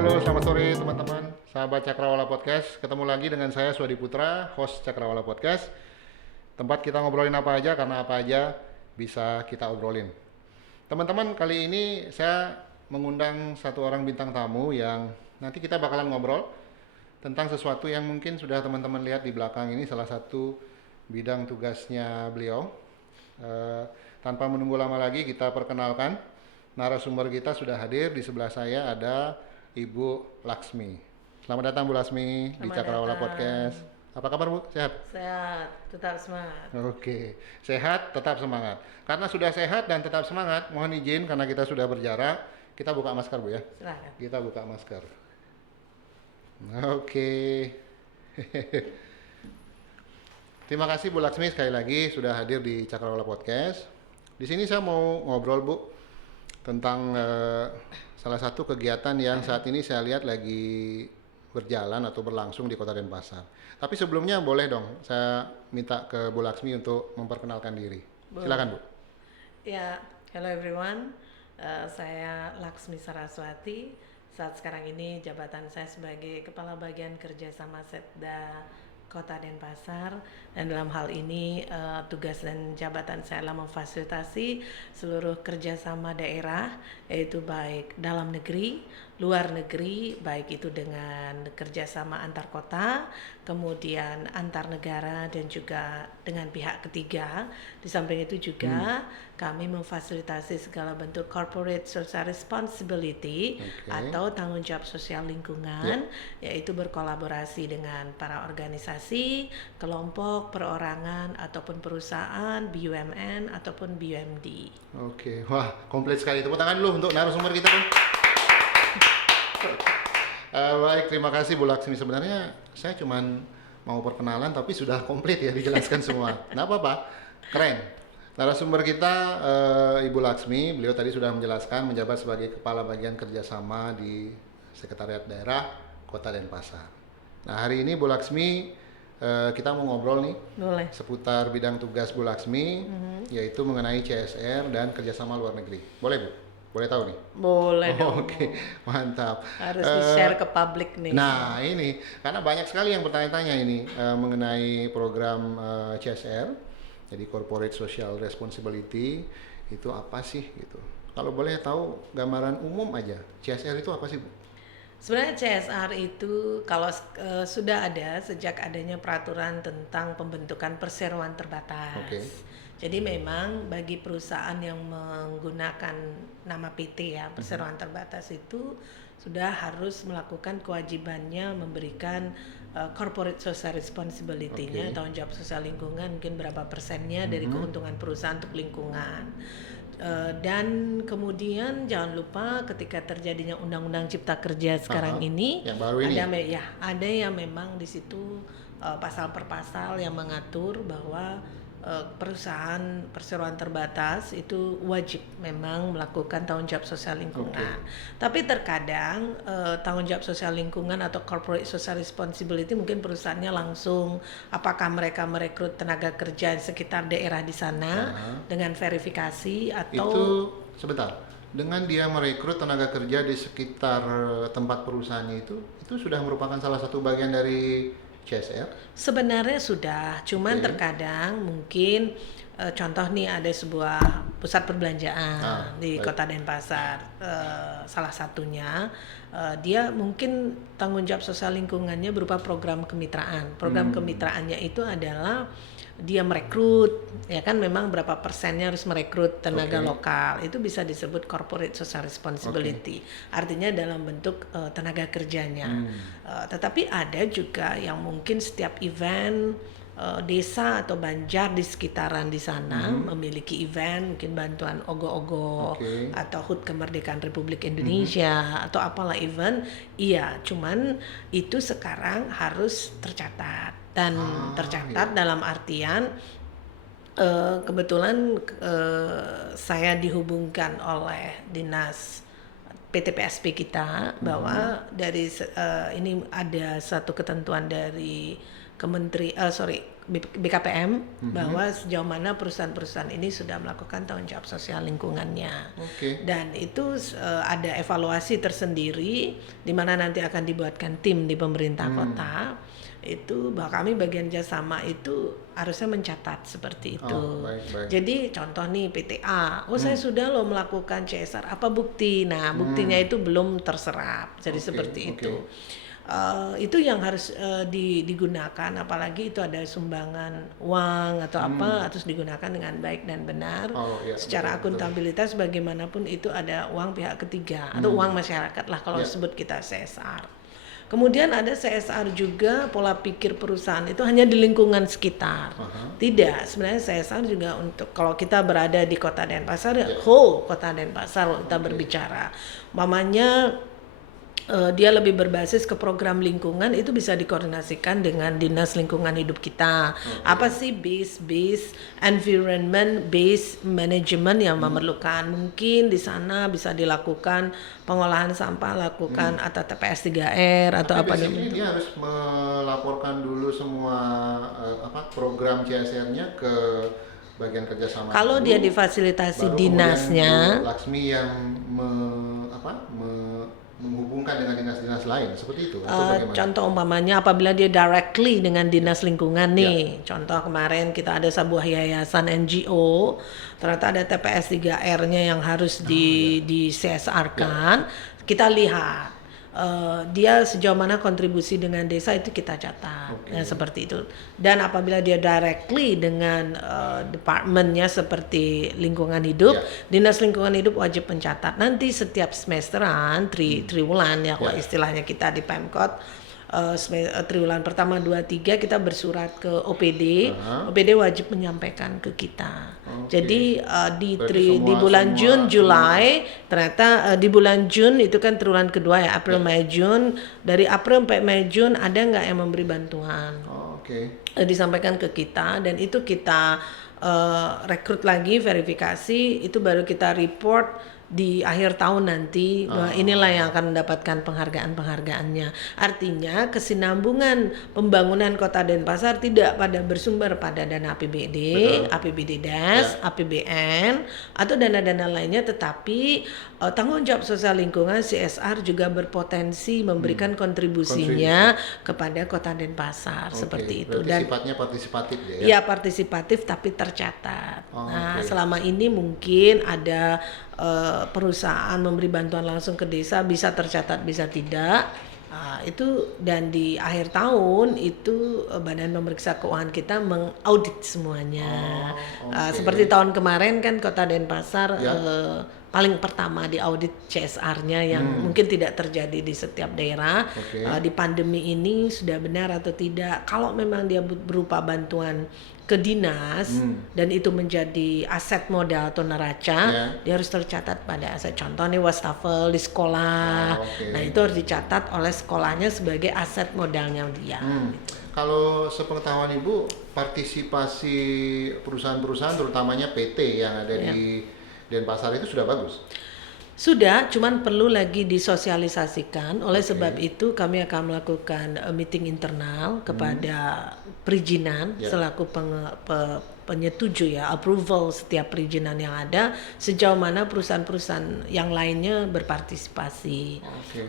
Halo, selamat sore teman-teman, sahabat Cakrawala Podcast. Ketemu lagi dengan saya Swadi Putra, host Cakrawala Podcast. Tempat kita ngobrolin apa aja, karena apa aja bisa kita obrolin. Teman-teman, kali ini saya mengundang satu orang bintang tamu yang nanti kita bakalan ngobrol tentang sesuatu yang mungkin sudah teman-teman lihat di belakang ini, salah satu bidang tugasnya beliau. Tanpa menunggu lama lagi, kita perkenalkan narasumber kita sudah hadir. Di sebelah saya ada Ibu Laksmi. Selamat datang Bu Laksmi di Cakrawala Podcast. Apa kabar Bu? Sehat? Sehat, tetap semangat. Oke, sehat, tetap semangat. Karena sudah sehat dan tetap semangat, mohon izin karena kita sudah berjarak, kita buka masker Bu ya. Silakan. Kita buka masker. Oke. Terima kasih Bu Laksmi sekali lagi sudah hadir di Cakrawala Podcast. Di sini saya mau ngobrol Bu tentang salah satu kegiatan yang saat ini saya lihat lagi berjalan atau berlangsung di Kota Denpasar. Tapi sebelumnya boleh dong saya minta ke Bu Laksmi untuk memperkenalkan diri. Boleh. Silakan Bu. Ya, hello everyone. Saya Laksmi Saraswati. Saat sekarang ini jabatan saya sebagai Kepala Bagian Kerjasama Setda Kota Denpasar, dan dalam hal ini tugas dan jabatan saya adalah memfasilitasi seluruh kerjasama daerah, yaitu baik dalam negeri, luar negeri, baik itu dengan kerjasama antar kota, kemudian antar negara, dan juga dengan pihak ketiga. Di samping itu juga kami memfasilitasi segala bentuk corporate social responsibility atau tanggung jawab sosial lingkungan, yaitu berkolaborasi dengan para organisasi, kelompok, perorangan, ataupun perusahaan, BUMN, ataupun BUMD. Oke, wah komplit sekali. Tepuk tangan dulu untuk narasumber kita kan. Baik, terima kasih Bu Laksmi. Sebenarnya saya cuman mau perkenalan tapi sudah komplit ya dijelaskan semua. Nggak apa-apa, keren. Narasumber kita Ibu Laksmi, beliau tadi sudah menjelaskan menjabat sebagai Kepala Bagian Kerjasama di Sekretariat Daerah Kota Denpasar. Nah hari ini Bu Laksmi kita mau ngobrol nih. Boleh. Seputar bidang tugas Bu Laksmi, yaitu mengenai CSR dan kerjasama luar negeri. Boleh Bu? Boleh tahu nih? Boleh dong. Oke, mantap. Harus di-share ke publik nih. Nah ini, karena banyak sekali yang bertanya-tanya ini mengenai program CSR, jadi Corporate Social Responsibility, itu apa sih gitu. Kalau boleh tahu gambaran umum aja, CSR itu apa sih Bu? Sebenarnya CSR itu kalau sudah ada sejak adanya peraturan tentang pembentukan perseroan terbatas. Oke. Jadi memang bagi perusahaan yang menggunakan nama PT ya, perseroan terbatas itu sudah harus melakukan kewajibannya memberikan corporate social responsibility-nya, tanggung jawab sosial lingkungan, mungkin berapa persennya dari keuntungan perusahaan untuk lingkungan. Dan kemudian jangan lupa ketika terjadinya Undang-Undang Cipta Kerja sekarang ini, yang baru ini ada yang memang di situ pasal per pasal yang mengatur bahwa perusahaan perseroan terbatas itu wajib memang melakukan tanggung jawab sosial lingkungan. Tapi terkadang tanggung jawab sosial lingkungan atau corporate social responsibility mungkin perusahaannya langsung, apakah mereka merekrut tenaga kerja sekitar daerah di sana dengan verifikasi atau itu sebentar. Dengan dia merekrut tenaga kerja di sekitar tempat perusahaannya itu sudah merupakan salah satu bagian dari CSR? Sebenarnya sudah, cuman terkadang mungkin contoh nih ada sebuah pusat perbelanjaan di Kota Denpasar, salah satunya dia mungkin tanggung jawab sosial lingkungannya berupa program kemitraan. Program kemitraannya itu adalah dia merekrut, ya kan memang berapa persennya harus merekrut tenaga lokal, itu bisa disebut corporate social responsibility, artinya dalam bentuk tenaga kerjanya. Tetapi ada juga yang mungkin setiap event desa atau banjar di sekitaran di sana memiliki event, mungkin bantuan ogoh-ogoh atau HUT Kemerdekaan Republik Indonesia atau apalah event, iya, cuman itu sekarang harus tercatat. Dan tercatat dalam artian kebetulan saya dihubungkan oleh dinas PTPSP kita bahwa dari ini ada satu ketentuan dari BKPM bahwa sejauh mana perusahaan-perusahaan ini sudah melakukan tanggung jawab sosial lingkungannya. Dan itu ada evaluasi tersendiri di mana nanti akan dibuatkan tim di pemerintah kota. Itu bahwa kami bagian jasama itu harusnya mencatat seperti itu. Baik. Jadi contoh nih PTA, saya sudah loh melakukan CSR, apa bukti? Nah buktinya itu belum terserap, jadi seperti itu. Itu yang harus digunakan, apalagi itu ada sumbangan uang atau apa, harus digunakan dengan baik dan benar. Secara akuntabilitas bagaimanapun itu ada uang pihak ketiga atau uang masyarakat lah kalau disebut kita CSR. Kemudian ada CSR juga, pola pikir perusahaan itu hanya di lingkungan sekitar. Tidak, sebenarnya CSR juga untuk kalau kita berada di Kota Denpasar, whole Kota Denpasar kalau kita berbicara. Mamanya dia lebih berbasis ke program lingkungan, itu bisa dikoordinasikan dengan dinas lingkungan hidup kita. Apa sih base environment based management yang memerlukan? Mungkin di sana bisa dilakukan pengolahan sampah, lakukan atau TPS 3R atau apa gitu. Dia harus melaporkan dulu semua program CSR-nya ke bagian kerjasama. Kalau dia difasilitasi dinasnya, Laksmi yang menghubungkan dengan dinas-dinas lain seperti itu atau bagaimana? Contoh umpamanya apabila dia directly dengan dinas lingkungan nih, contoh kemarin kita ada sebuah yayasan NGO, ternyata ada TPS 3R-nya yang harus di CSR-kan, kita lihat dia sejauh mana kontribusi dengan desa itu kita catat, seperti itu. Dan apabila dia directly dengan departemennya seperti lingkungan hidup, dinas lingkungan hidup wajib mencatat. Nanti setiap semesteran, triwulan ya kalau istilahnya kita di Pemkot, triwulan pertama 2-3 kita bersurat ke OPD, OPD wajib menyampaikan ke kita. Jadi di bulan Jun, Julai, ternyata di bulan Jun itu kan triwulan kedua ya, April, Mei, Jun. Dari April sampai Mei, Jun ada nggak yang memberi bantuan? Disampaikan ke kita dan itu kita rekrut lagi, verifikasi, itu baru kita report di akhir tahun nanti. Inilah yang akan mendapatkan penghargaannya. Artinya kesinambungan pembangunan Kota Denpasar tidak pada bersumber pada dana APBD, APBD DAS, APBN atau dana-dana lainnya, tetapi tanggung jawab sosial lingkungan CSR juga berpotensi memberikan kontribusinya kepada Kota Denpasar seperti itu. Dan sifatnya partisipatif ya? Iya, partisipatif tapi tercatat. Selama ini mungkin ada perusahaan memberi bantuan langsung ke desa, bisa tercatat bisa tidak. Itu dan di akhir tahun itu Badan Pemeriksa Keuangan kita mengaudit semuanya. Seperti tahun kemarin kan Kota Denpasar paling pertama di audit CSR-nya yang mungkin tidak terjadi di setiap daerah. Di pandemi ini sudah benar atau tidak. Kalau memang dia berupa bantuan ke dinas dan itu menjadi aset modal atau neraca, dia harus tercatat pada aset. Contoh nih wastafel di sekolah, nah itu harus dicatat oleh sekolahnya sebagai aset modalnya dia. Kalau sepengetahuan Ibu, partisipasi perusahaan-perusahaan terutamanya PT yang ada di Denpasar itu sudah bagus? Sudah, cuman perlu lagi disosialisasikan. Oleh sebab itu kami akan melakukan meeting internal kepada perizinan selaku penyetuju ya, approval setiap perizinan yang ada, sejauh mana perusahaan-perusahaan yang lainnya berpartisipasi.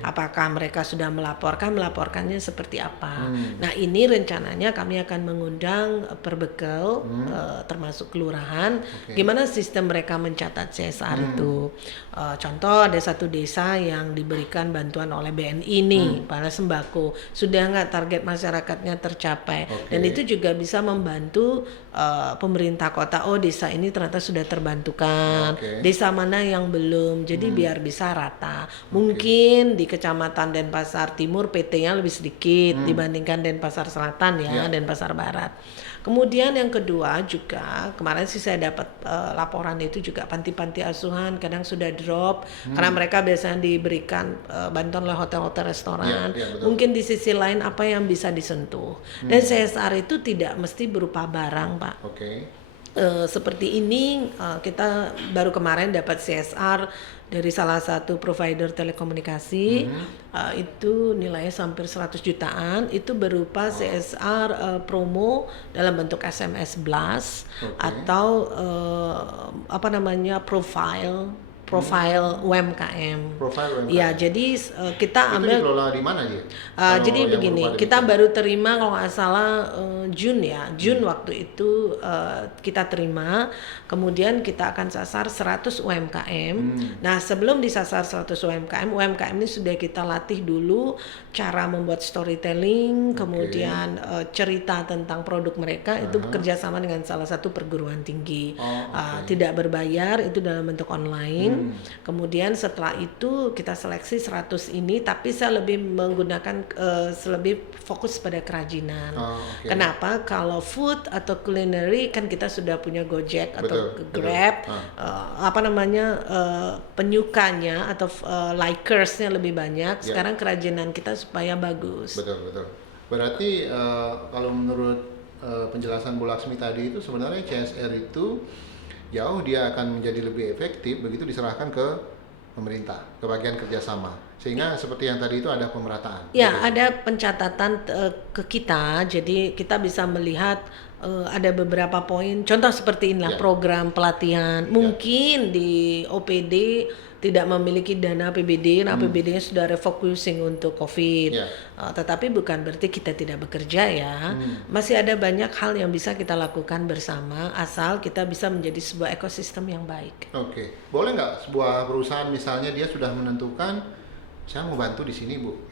Apakah mereka sudah melaporkannya seperti apa. Nah ini rencananya kami akan mengundang Perbekel, termasuk kelurahan, gimana sistem mereka mencatat CSR itu. Contoh ada satu desa yang diberikan bantuan oleh BNI nih, pada sembako, sudah nggak target masyarakatnya tercapai, dan itu juga bisa membantu pemerintah kota, desa ini ternyata sudah terbantukan, desa mana yang belum, jadi biar bisa rata. Mungkin di Kecamatan Denpasar Timur PT-nya lebih sedikit dibandingkan Denpasar Selatan ya, Denpasar Barat. Kemudian yang kedua juga kemarin sih saya dapat laporan itu juga panti-panti asuhan kadang sudah drop karena mereka biasanya diberikan bantuan oleh hotel-hotel, restoran. Mungkin di sisi lain apa yang bisa disentuh. Dan CSR itu tidak mesti berupa barang, Pak. seperti ini, kita baru kemarin dapat CSR dari salah satu provider telekomunikasi, itu nilainya hampir 100 jutaan, itu berupa CSR promo dalam bentuk SMS blast atau profile UMKM. Profile UMKM. Ya, jadi kita ambil. Itu dikelola di mana dia? Jadi begini, kita baru terima kalau nggak salah Jun waktu itu kita terima, kemudian kita akan sasar 100 UMKM. Nah, sebelum disasar 100 UMKM ini sudah kita latih dulu cara membuat storytelling, kemudian cerita tentang produk mereka, itu bekerja sama dengan salah satu perguruan tinggi. Tidak berbayar, itu dalam bentuk online. Kemudian setelah itu kita seleksi 100 ini, tapi saya lebih menggunakan lebih fokus pada kerajinan. Kenapa? Kalau food atau culinary kan kita sudah punya Gojek atau Grab, penyukanya atau likersnya lebih banyak. Sekarang kerajinan kita supaya bagus. Betul. Berarti kalau menurut penjelasan Bu Laksmi tadi itu sebenarnya CSR itu jauh dia akan menjadi lebih efektif begitu diserahkan ke pemerintah, ke bagian kerjasama, sehingga seperti yang tadi itu ada pemerataan. Ya, ada pencatatan ke kita, jadi kita bisa melihat ada beberapa poin. Contoh seperti inilah program pelatihan. Mungkin di OPD tidak memiliki dana APBD, APBD-nya sudah refocusing untuk COVID. Tetapi bukan berarti kita tidak bekerja ya. Masih ada banyak hal yang bisa kita lakukan bersama, asal kita bisa menjadi sebuah ekosistem yang baik. Boleh nggak sebuah perusahaan misalnya dia sudah menentukan, saya mau bantu di sini Bu?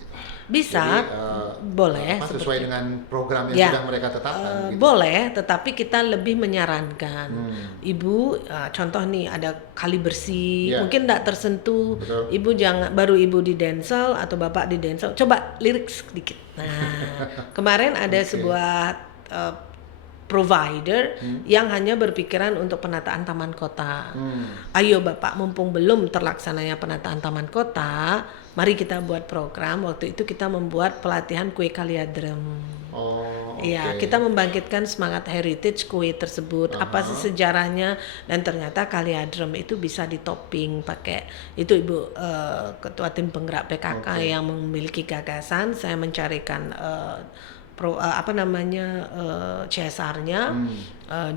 Bisa, jadi, boleh. Sesuai dengan program yang sudah mereka tetapkan. Boleh, tetapi kita lebih menyarankan. Ibu, contoh nih ada kali bersih, mungkin tidak tersentuh. Ibu jangan, baru ibu di Densel atau bapak di Densel, coba lirik sedikit. Nah, kemarin ada sebuah provider yang hanya berpikiran untuk penataan taman kota. Ayo Bapak, mumpung belum terlaksananya penataan taman kota, mari kita buat program. Waktu itu kita membuat pelatihan kue kaliadrem. Kita membangkitkan semangat heritage kue tersebut. Apa sih sejarahnya? Dan ternyata kaliadrem itu bisa ditoping pakai. Itu Ibu Ketua Tim Penggerak PKK yang memiliki gagasan. Saya mencarikan CSR-nya,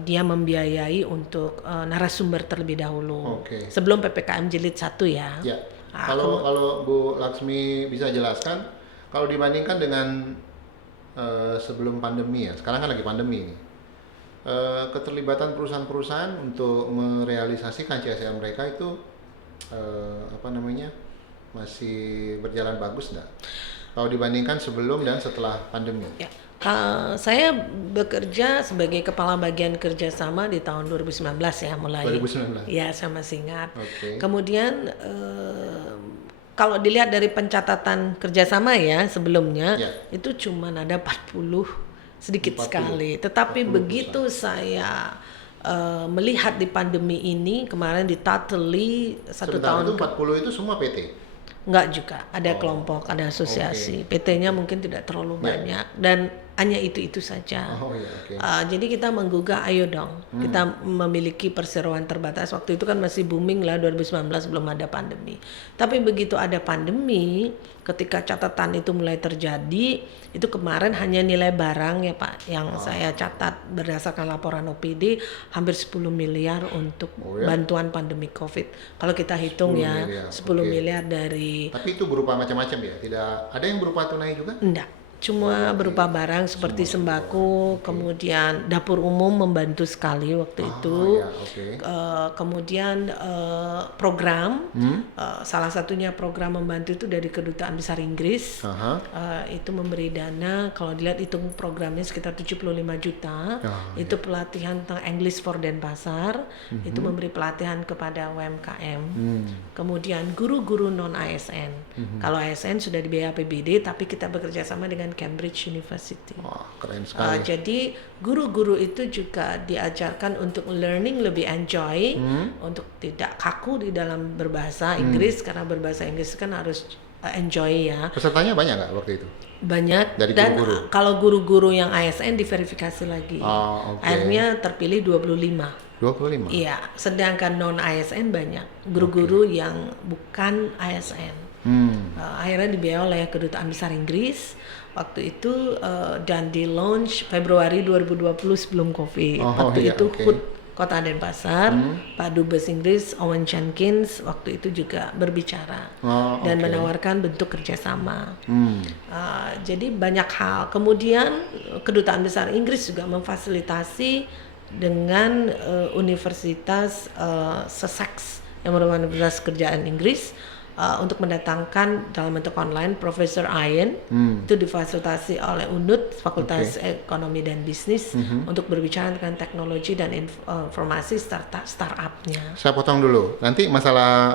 dia membiayai untuk narasumber terlebih dahulu. Sebelum PPKM Jilid 1 ya. Kalau Bu Laksmi bisa jelaskan, kalau dibandingkan dengan sebelum pandemi ya, sekarang kan lagi pandemi nih, keterlibatan perusahaan-perusahaan untuk merealisasikan CSR mereka itu masih berjalan bagus nggak? Kalau dibandingkan sebelum dan setelah pandemi? Saya bekerja sebagai kepala bagian kerjasama di tahun 2019 ya mulai. 2019? Ya, saya masih ingat. Kemudian kalau dilihat dari pencatatan kerjasama ya sebelumnya, itu cuma ada 40 sedikit sekali. Tetapi begitu saya melihat di pandemi ini kemarin di Tateli 1 tahun. Itu 40 itu semua PT? Enggak juga, ada kelompok, ada asosiasi. PT-nya mungkin tidak terlalu banyak dan hanya itu saja. Jadi kita menggugah, ayo dong, kita memiliki perseroan terbatas. Waktu itu kan masih booming lah, 2019 belum ada pandemi. Tapi begitu ada pandemi, ketika catatan itu mulai terjadi, itu kemarin hanya nilai barang ya Pak, yang saya catat berdasarkan laporan OPD hampir 10 miliar untuk bantuan pandemi COVID. Kalau kita hitung 10 miliar dari. Tapi itu berupa macam-macam ya? Tidak ada yang berupa tunai juga? Enggak. Cuma berupa barang seperti sembako, kemudian dapur umum membantu sekali waktu itu. Kemudian program, salah satunya program membantu itu dari Kedutaan Besar Inggris. Itu memberi dana, kalau dilihat hitung programnya sekitar 75 juta. Itu pelatihan tentang English for Denpasar. Itu memberi pelatihan kepada UMKM. Kemudian guru-guru non ASN. Kalau ASN sudah dibiayai APBD, tapi kita bekerja sama dengan Cambridge University. Keren sekali. Jadi guru-guru itu juga diajarkan untuk learning lebih enjoy, untuk tidak kaku di dalam berbahasa Inggris, karena berbahasa Inggris kan harus enjoy ya. Pesertanya banyak nggak waktu itu? Banyak. Dari Dan guru-guru? kalau guru-guru yang ASN diverifikasi lagi. Oh, oke. Akhirnya terpilih 25. 25? Iya, sedangkan non ASN banyak guru-guru yang bukan ASN. Akhirnya dibiayai oleh Kedutaan Besar Inggris waktu itu, dan di launch Februari 2020 sebelum COVID. Waktu iya, itu oke. HUT Kota Denpasar, Pak Dubes Inggris Owen Jenkins waktu itu juga berbicara dan oke. menawarkan bentuk kerjasama. Jadi banyak hal. Kemudian Kedutaan Besar Inggris juga memfasilitasi dengan Universitas Sussex yang merupakan Universitas Kerjaan Inggris untuk mendatangkan dalam bentuk online Profesor Ian. Itu difasilitasi oleh UNUD Fakultas Ekonomi dan Bisnis untuk berbicara tentang teknologi dan informasi startup-nya. Saya potong dulu. Nanti masalah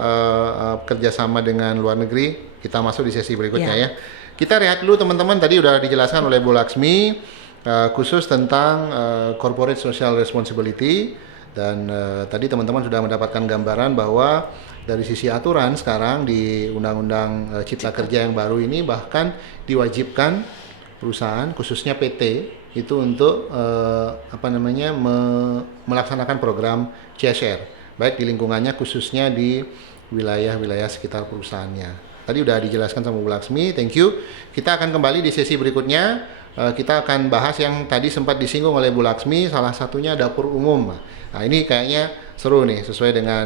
kerjasama dengan luar negeri kita masuk di sesi berikutnya ya. Kita lihat dulu teman-teman, tadi udah dijelaskan oleh Bu Laksmi khusus tentang corporate social responsibility, dan tadi teman-teman sudah mendapatkan gambaran bahwa dari sisi aturan sekarang di Undang-Undang Cipta Kerja yang baru ini bahkan diwajibkan perusahaan khususnya PT itu untuk melaksanakan program CSR baik di lingkungannya khususnya di wilayah-wilayah sekitar perusahaannya. Tadi udah dijelaskan sama Bu Laksmi, thank you. Kita akan kembali di sesi berikutnya. Kita akan bahas yang tadi sempat disinggung oleh Bu Laksmi, salah satunya dapur umum. Nah, ini kayaknya seru nih, sesuai dengan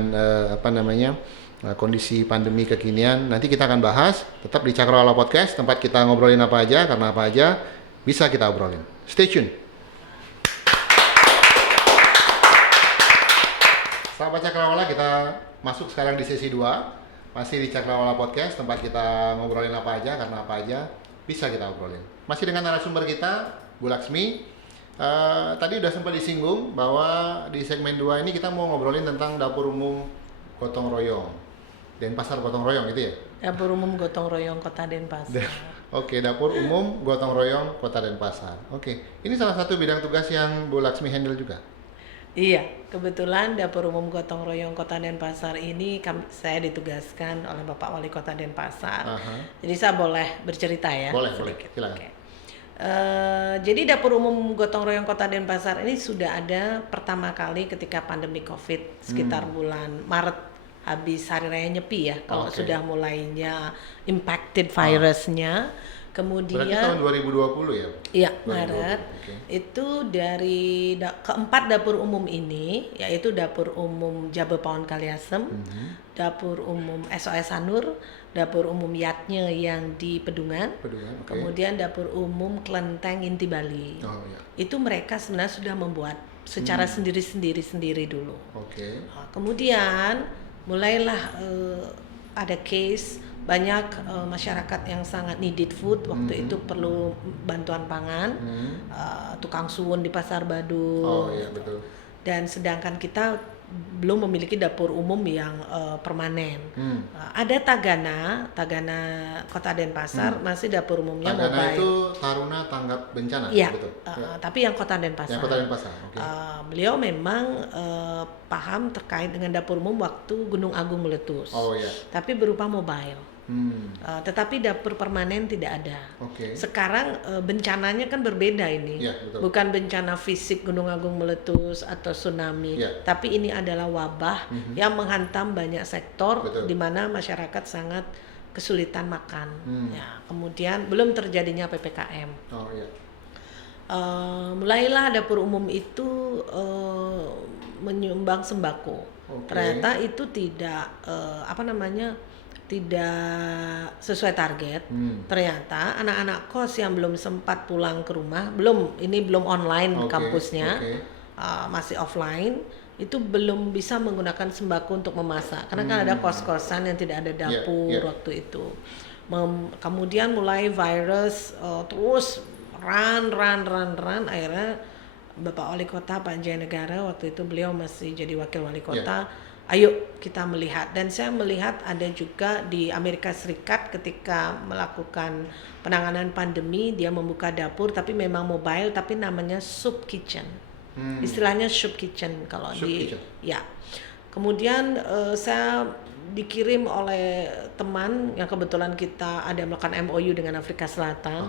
kondisi pandemi kekinian. Nanti kita akan bahas, tetap di Cakrawala Podcast, tempat kita ngobrolin apa aja, karena apa aja bisa kita obrolin. Stay tune. Sahabat Cakrawala, kita masuk sekarang di sesi 2. Masih di Cakrawala Podcast, tempat kita ngobrolin apa aja, karena apa aja bisa kita obrolin. Masih dengan narasumber kita, Bu Laksmi. Tadi udah sempat disinggung bahwa di segmen 2 ini kita mau ngobrolin tentang dapur umum gotong royong. Denpasar gotong royong itu ya? Dapur umum gotong royong Kota Denpasar. Oke, dapur umum gotong royong Kota Denpasar. Oke, ini salah satu bidang tugas yang Bu Laksmi handle juga? Iya, kebetulan dapur umum gotong royong Kota Denpasar ini saya ditugaskan oleh Bapak Wali Kota Denpasar. Jadi saya boleh bercerita ya? Boleh, sedikit. silakan. Okay. Jadi dapur umum gotong royong Kota Denpasar ini sudah ada pertama kali ketika pandemi COVID sekitar bulan Maret, habis hari raya Nyepi ya, kalau sudah mulainya impacted virusnya. Kemudian berarti tahun 2020 ya? Iya, Maret. Itu dari keempat dapur umum ini, yaitu dapur umum Jabe Pawon Kaliasem, dapur umum SOS Sanur, dapur umum Yatnya yang di Pedungan, kemudian dapur umum Klenteng Inti Bali. Itu mereka sebenarnya sudah membuat secara sendiri dulu. Kemudian mulailah ada case banyak masyarakat yang sangat needed food waktu itu, perlu bantuan pangan, tukang suwun di Pasar Badung. Betul. Dan sedangkan kita belum memiliki dapur umum yang permanen. Ada Tagana Kota Denpasar, masih dapur umumnya Tagana mobile. itu Taruna Tanggap Bencana, ya, betul? Tapi yang Kota Denpasar. Yang Kota Denpasar. Beliau memang paham terkait dengan dapur umum waktu Gunung Agung meletus. Tapi berupa mobile. Tetapi dapur permanen tidak ada. Sekarang bencananya kan berbeda ini, bukan bencana fisik Gunung Agung meletus atau tsunami, tapi ini adalah wabah yang menghantam banyak sektor, di mana masyarakat sangat kesulitan makan. Kemudian belum terjadinya PPKM. Mulailah dapur umum itu menyumbang sembako. Ternyata itu tidak tidak sesuai target. Ternyata anak-anak kos yang belum sempat pulang ke rumah, ini belum online kampusnya, masih offline, itu belum bisa menggunakan sembako untuk memasak. Karena kan ada kos-kosan yang tidak ada dapur waktu itu. Kemudian mulai virus terus run, akhirnya Bapak Wali Kota Pak Jaya Negara waktu itu, beliau masih jadi wakil wali kota. Ayo kita melihat, dan saya melihat ada juga di Amerika Serikat ketika melakukan penanganan pandemi, dia membuka dapur tapi memang mobile, tapi namanya soup kitchen. Istilahnya soup kitchen kalau soup kitchen. Ya. Kemudian saya dikirim oleh teman yang kebetulan kita ada melakukan MOU dengan Afrika Selatan.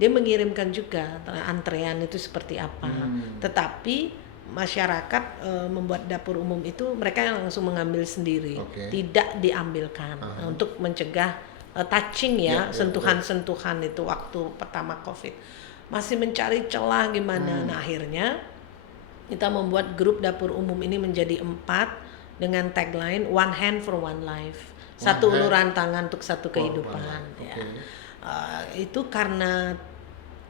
Dia mengirimkan juga antrean itu seperti apa. Tetapi masyarakat membuat dapur umum itu mereka yang langsung mengambil sendiri, tidak diambilkan untuk mencegah touching ya, sentuhan-sentuhan itu waktu pertama COVID. Masih mencari celah gimana. Nah, akhirnya kita membuat grup dapur umum ini menjadi 4 dengan tagline One Hand for One Life. Satu uluran tangan untuk satu kehidupan. Ya. Itu karena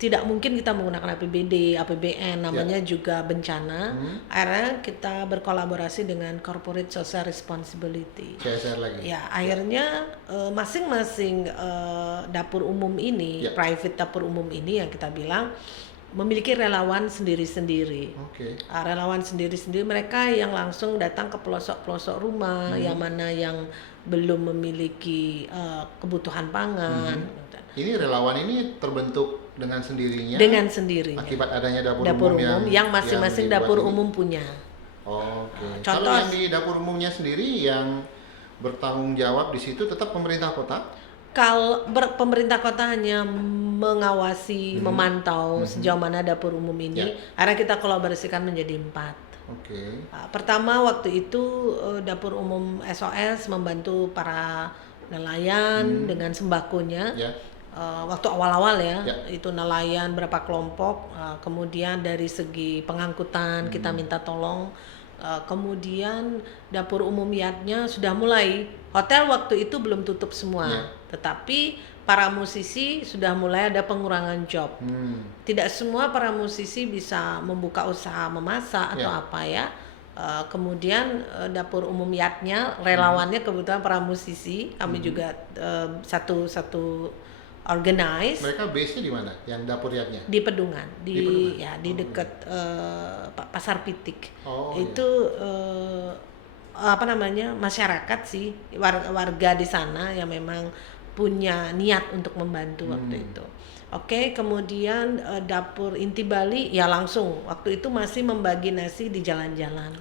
tidak mungkin kita menggunakan APBD, APBN, namanya juga bencana. Akhirnya kita berkolaborasi dengan Corporate Social Responsibility. CSR lagi. Ya, akhirnya masing-masing dapur umum ini, private dapur umum ini yang kita bilang memiliki relawan sendiri-sendiri. Relawan sendiri-sendiri, mereka yang langsung datang ke pelosok-pelosok rumah, yang mana yang belum memiliki kebutuhan pangan. Ini relawan ini terbentuk dengan sendirinya. Dengan sendirinya. Akibat adanya dapur umum yang masing-masing dapur umum punya. Contoh, kalau yang di dapur umumnya sendiri yang bertanggung jawab di situ tetap pemerintah kota. Kalau pemerintah kota hanya mengawasi, memantau sejauh mana dapur umum ini. Akhirnya kita kolaborasikan menjadi 4. Pertama waktu itu dapur umum SOS membantu para nelayan dengan sembakonya. Waktu awal-awal itu nelayan berapa kelompok, kemudian dari segi pengangkutan kita minta tolong, kemudian dapur umum Yatnya sudah mulai, hotel waktu itu belum tutup semua, tetapi para musisi sudah mulai ada pengurangan job. Tidak semua para musisi bisa membuka usaha memasak atau apa ya. Kemudian dapur umum Yatnya relawannya kebetulan para musisi, kami juga satu organize. Mereka base-nya di mana? Yang dapur Yatnya? Di Pedungan, di dekat Pasar Pitik. Itu masyarakat sih, warga di sana yang memang punya niat untuk membantu waktu itu. Kemudian dapur inti Bali ya langsung waktu itu masih membagi nasi di jalan-jalan.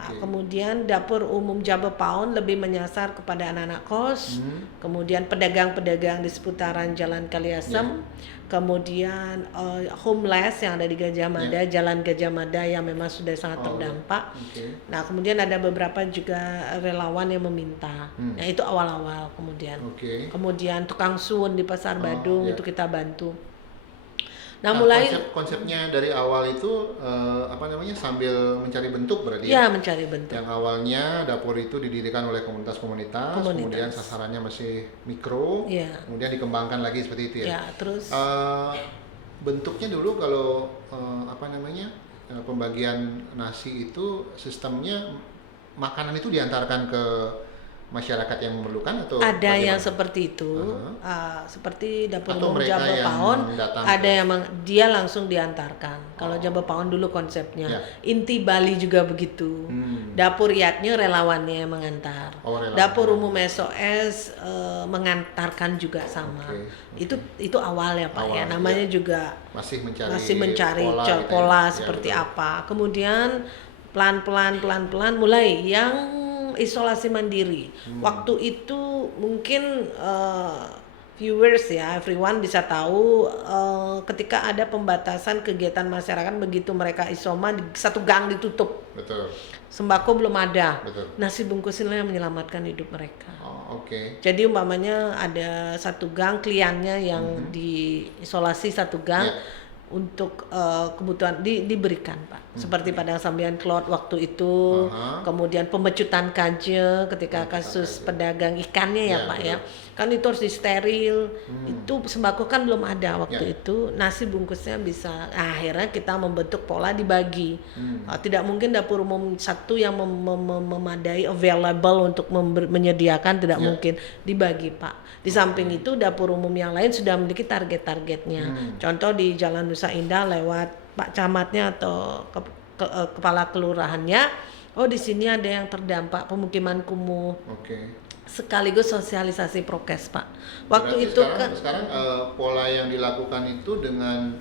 Kemudian dapur umum Jaba Paon lebih menyasar kepada anak-anak kos, kemudian pedagang-pedagang di seputaran Jalan Kaliasem, kemudian homeless yang ada di Gajah Mada, Jalan Gajah Mada yang memang sudah sangat terdampak. Nah, kemudian ada beberapa juga relawan yang meminta. Nah, itu awal-awal kemudian tukang sun di Pasar Badung itu kita bantu. Nah, mulai konsepnya dari awal itu sambil mencari bentuk berarti ya? Mencari bentuk. Yang awalnya dapur itu didirikan oleh komunitas, kemudian sasarannya masih mikro, kemudian dikembangkan lagi seperti itu ya. Terus bentuknya dulu kalau pembagian nasi itu sistemnya makanan itu diantarkan ke masyarakat yang memerlukan atau ada bagaimana? Yang seperti itu, seperti dapur umum Jaba yang Paon, ada yang dia langsung diantarkan. Kalau Jaba Paon dulu konsepnya, inti Bali juga begitu. Dapur Yatnya relawannya yang mengantar. Dapur umum SOS mengantarkan juga sama. Itu awal ya Pak ya. Namanya juga masih mencari pola seperti apa. Kemudian pelan-pelan mulai yang isolasi mandiri. Waktu itu mungkin viewers ya, everyone bisa tahu ketika ada pembatasan kegiatan masyarakat begitu mereka isoma di satu gang ditutup. Sembako belum ada. Nasi bungkus inilah yang menyelamatkan hidup mereka. Jadi umpamanya ada satu gang kliennya yang diisolasi satu gang. Untuk kebutuhan diberikan Pak, seperti Padang Sambian Klot waktu itu, kemudian pemecutan kaje ketika kasus pedagang ikannya ya Pak ya, kan itu harus disteril, itu sembako kan belum ada waktu itu, nasi bungkusnya bisa, akhirnya kita membentuk pola dibagi, tidak mungkin dapur umum satu yang memadai available untuk menyediakan, tidak mungkin, dibagi Pak. Di samping itu dapur umum yang lain sudah memiliki target-targetnya. Contoh di Jalan Nusa Indah lewat Pak Camatnya atau kepala kelurahannya, di sini ada yang terdampak pemukiman kumuh. Sekaligus sosialisasi prokes Pak. Waktu itu sekarang pola yang dilakukan itu dengan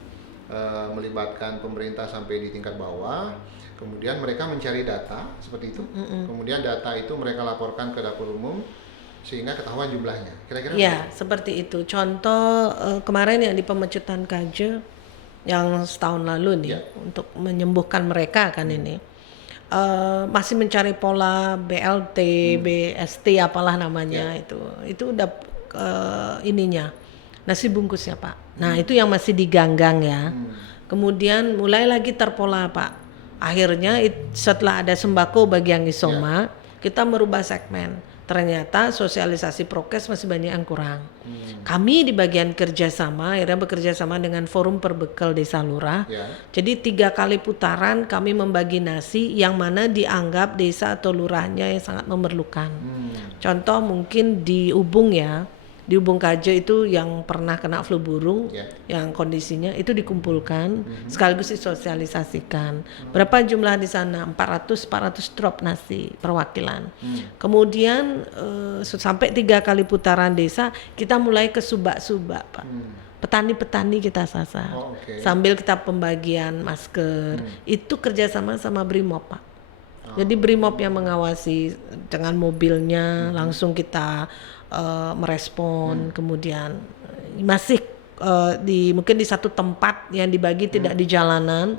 melibatkan pemerintah sampai di tingkat bawah. Kemudian mereka mencari data seperti itu. Kemudian data itu mereka laporkan ke dapur umum sehingga ketahuan jumlahnya. Kira-kira Ya, seperti itu. Contoh kemarin yang di pemecutan Kaje yang setahun lalu nih untuk menyembuhkan mereka kan ini. Masih mencari pola BLT, BST apalah namanya itu udah ininya nasi bungkusnya Pak. Nah itu yang masih diganggang ya. Kemudian mulai lagi terpola Pak. Akhirnya setelah ada sembako bagi yang isoma, kita merubah segmen. Ternyata sosialisasi prokes masih banyak yang kurang. Kami di bagian kerjasama akhirnya bekerja sama dengan Forum Perbekal Desa Lurah. Jadi 3 kali putaran kami membagi nasi yang mana dianggap desa atau lurahnya yang sangat memerlukan. Contoh mungkin di Ubung ya, di Ubung Kaje itu yang pernah kena flu burung, yang kondisinya itu dikumpulkan sekaligus disosialisasikan. Berapa jumlah di sana? 400 drop nasi perwakilan. Kemudian sampai 3 kali putaran desa kita mulai ke subak-subak Pak. Petani-petani kita sasar. Sambil kita pembagian masker. Itu kerjasama sama Brimob Pak. Jadi Brimob yang mengawasi dengan mobilnya, langsung kita merespon. Kemudian masih mungkin di satu tempat yang dibagi tidak di jalanan,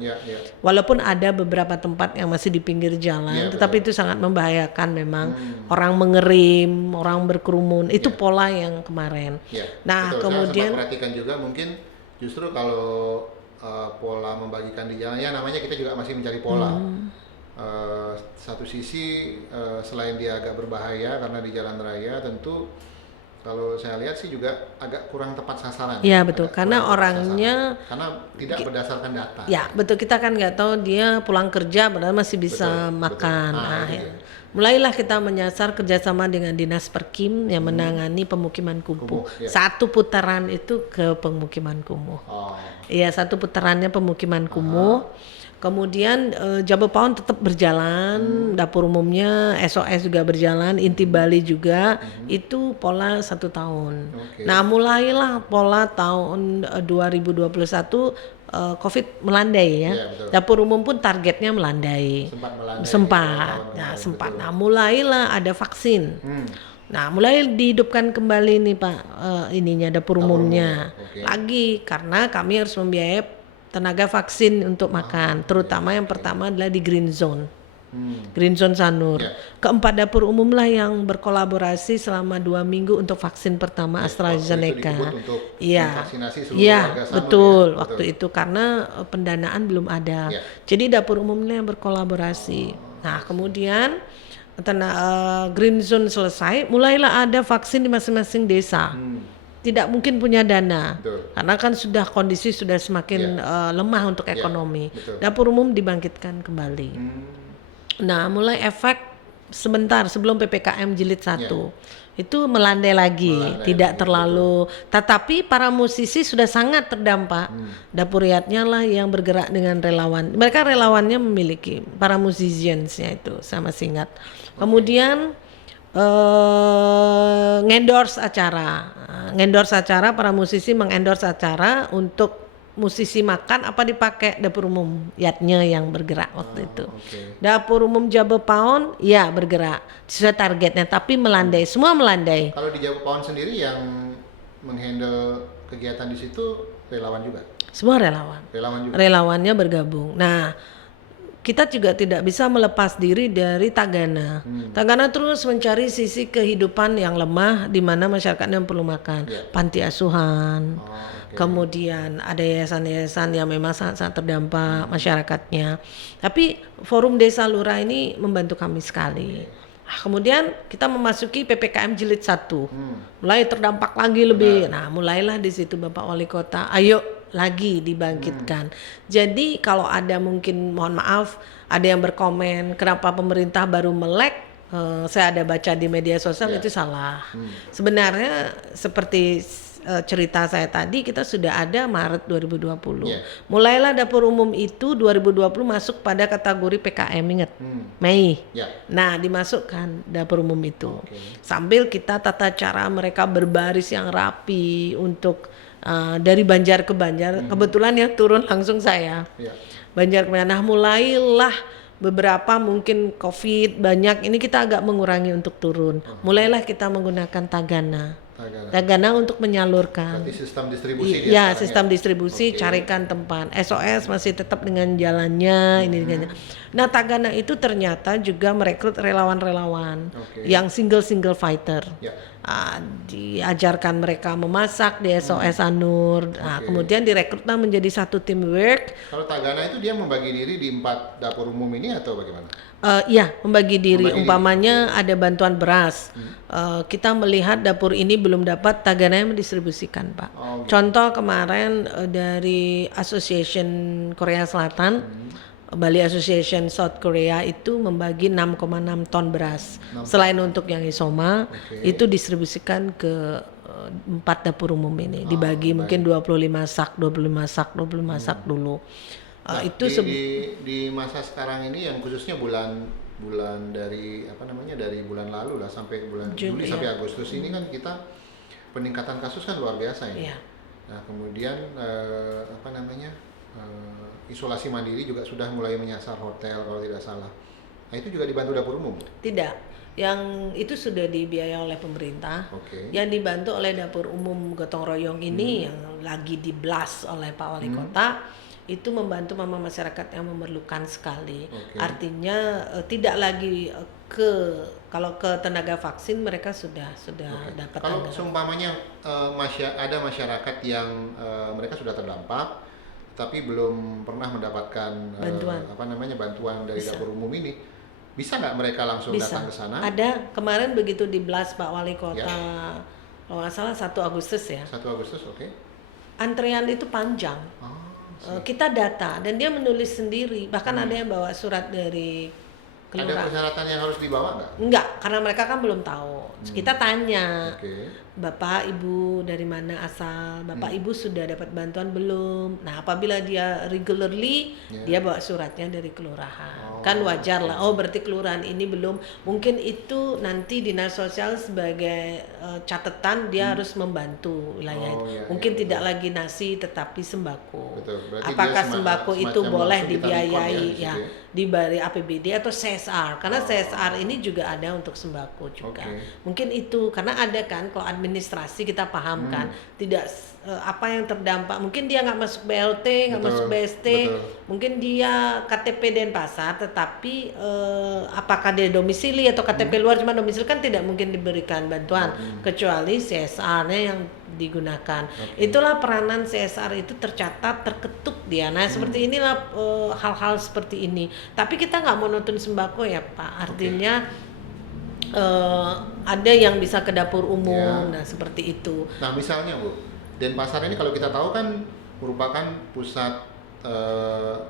walaupun ada beberapa tempat yang masih di pinggir jalan, tetapi itu sangat membahayakan memang. Orang mengerim, orang berkerumun, itu pola yang kemarin. Nah betul. kemudian Saya perhatikan juga mungkin justru kalau pola membagikan di jalan, ya namanya kita juga masih mencari pola. Satu sisi selain dia agak berbahaya karena di jalan raya, tentu kalau saya lihat sih juga agak kurang tepat sasaran. Iya betul, karena orangnya karena tidak berdasarkan data. Ya betul, kita kan nggak tahu dia pulang kerja padahal masih bisa makan. Mulailah kita menyasar kerjasama dengan Dinas Perkim yang menangani pemukiman kumuh. Satu putaran itu ke pemukiman kumuh. Iya, satu putarannya pemukiman kumuh. Kemudian Jabopaon tetap berjalan, dapur umumnya, SOS juga berjalan, Inti Bali juga, itu pola 1 tahun. Nah mulailah pola tahun 2021 COVID melandai ya. Dapur umum pun targetnya melandai. Sempat. Nah mulailah ada vaksin. Nah mulai dihidupkan kembali nih Pak dapur umumnya. Lagi karena kami harus membiayai tenaga vaksin untuk makan, terutama yang pertama adalah di Green Zone. Green Zone Sanur. Keempat dapur umum lah yang berkolaborasi selama 2 minggu untuk vaksin pertama AstraZeneca. Iya, betul. Waktu itu karena pendanaan belum ada. Jadi dapur umumnya yang berkolaborasi. Nah kemudian Green Zone selesai, mulailah ada vaksin di masing-masing desa. Tidak mungkin punya dana. Karena kan kondisi sudah semakin lemah untuk ekonomi. Dapur umum dibangkitkan kembali. Nah mulai efek sebentar sebelum PPKM jilid 1 itu melandai lagi, tidak terlalu. Tetapi para musisi sudah sangat terdampak. Dapur Riyadnya lah yang bergerak dengan relawan. Mereka relawannya memiliki para musiciansnya itu, saya masih ingat. Kemudian ngendorse acara, para musisi mengendorse acara untuk musisi makan apa dipakai dapur umum Yatnya yang bergerak waktu itu. Dapur umum Jabopaon ya bergerak sesuai targetnya, tapi melandai, semua melandai. Kalau di Jabopaon sendiri yang menghandle kegiatan di situ relawan juga? Semua relawan juga. Relawannya bergabung. Nah kita juga tidak bisa melepas diri dari Tagana. Tagana terus mencari sisi kehidupan yang lemah di mana masyarakat yang perlu makan. Panti asuhan. Kemudian ada yayasan-yayasan yang memang sangat terdampak masyarakatnya. Tapi Forum Desa Lurah ini membantu kami sekali. Kemudian kita memasuki PPKM jilid 1. Mulai terdampak lagi lebih. Nah, mulailah di situ Bapak Wali Kota, ayo lagi dibangkitkan. Jadi kalau ada mungkin mohon maaf ada yang berkomen kenapa pemerintah baru melek, saya ada baca di media sosial itu salah. Sebenarnya seperti cerita saya tadi, kita sudah ada Maret 2020. Mulailah dapur umum itu 2020 masuk pada kategori PKM, ingat? Mei. Nah, dimasukkan dapur umum itu. Sambil kita tata cara mereka berbaris yang rapi untuk dari Banjar ke Banjar. Kebetulan ya turun langsung saya. Banjar ke Banjar. Nah, mulailah beberapa mungkin COVID banyak, ini kita agak mengurangi untuk turun. Mulailah kita menggunakan Tagana. Tagana untuk menyalurkan. Berarti sistem distribusi ya, sistem distribusi, carikan tempat. SOS masih tetap dengan jalannya, ini dengan. Nah, Tagana itu ternyata juga merekrut relawan-relawan yang single fighter. Diajarkan mereka memasak di SOS Anur. Nah, kemudian direkrutlah menjadi satu teamwork. Kalau Tagana itu dia membagi diri di 4 dapur umum ini atau bagaimana? Iya, membagi diri. Umpamanya ada bantuan beras, kita melihat dapur ini belum dapat, Tagana yang mendistribusikan, Pak. Contoh kemarin dari Association Korea Selatan, Bali Association South Korea itu membagi 6,6 ton beras. Selain untuk yang isoma, itu distribusikan ke 4 dapur umum ini. Dibagi mungkin 25 sak dulu. Itu di masa sekarang ini yang khususnya bulan dari dari bulan lalu lah sampai bulan Juli sampai Agustus ini kan kita peningkatan kasus kan luar biasa ini. Nah, kemudian isolasi mandiri juga sudah mulai menyasar hotel kalau tidak salah. Nah, itu juga dibantu dapur umum? Tidak. Yang itu sudah dibiayai oleh pemerintah. Yang dibantu oleh dapur umum gotong royong ini yang lagi diblas oleh Pak Wali Kota, itu membantu mama masyarakat yang memerlukan sekali. Artinya tidak lagi kalau ke tenaga vaksin mereka sudah dapat. Kalau seumpamanya ada masyarakat yang mereka sudah terdampak tapi belum pernah mendapatkan bantuan dari dapur umum ini, bisa nggak mereka langsung datang ke sana? Ada, kemarin begitu diblas Pak Wali Kota, kalau nggak salah 1 Agustus ya. 1 Agustus, Antrean itu panjang. Kita data dan dia menulis sendiri, bahkan ada yang bawa surat dari kelurahan. Ada persyaratan yang harus dibawa nggak? Enggak, karena mereka kan belum tahu. Kita tanya, Bapak Ibu dari mana asal, Bapak Ibu sudah dapat bantuan belum? Nah, apabila dia regularly, dia bawa suratnya dari kelurahan. Kan wajar lah, berarti kelurahan ini belum. Mungkin itu nanti dinas sosial sebagai catatan dia harus membantu wilayah itu. Mungkin tidak lagi nasi tetapi sembako. Apakah sembako itu boleh dibiayai diberi APBD atau CSR? Karena CSR ini juga ada untuk sembako juga. Mungkin itu karena ada kan, kalau administrasi kita paham kan, tidak apa yang terdampak. Mungkin dia nggak masuk BLT, nggak masuk BST, mungkin dia KTP Denpasar, tetapi apakah dia domisili atau KTP luar cuma domisili, kan tidak mungkin diberikan bantuan kecuali CSR-nya yang digunakan. Itulah peranan CSR itu tercatat, terketuk dia. Nah, seperti inilah hal-hal seperti ini. Tapi kita nggak monoton sembako ya Pak. Artinya ada yang bisa ke dapur umum, nah seperti itu. Nah, misalnya Bu, Denpasar ini kalau kita tahu kan merupakan pusat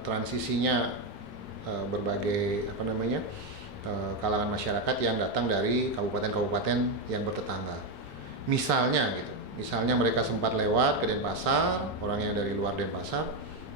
transisinya berbagai kalangan masyarakat yang datang dari kabupaten-kabupaten yang bertetangga. Misalnya mereka sempat lewat ke Denpasar, orang yang dari luar Denpasar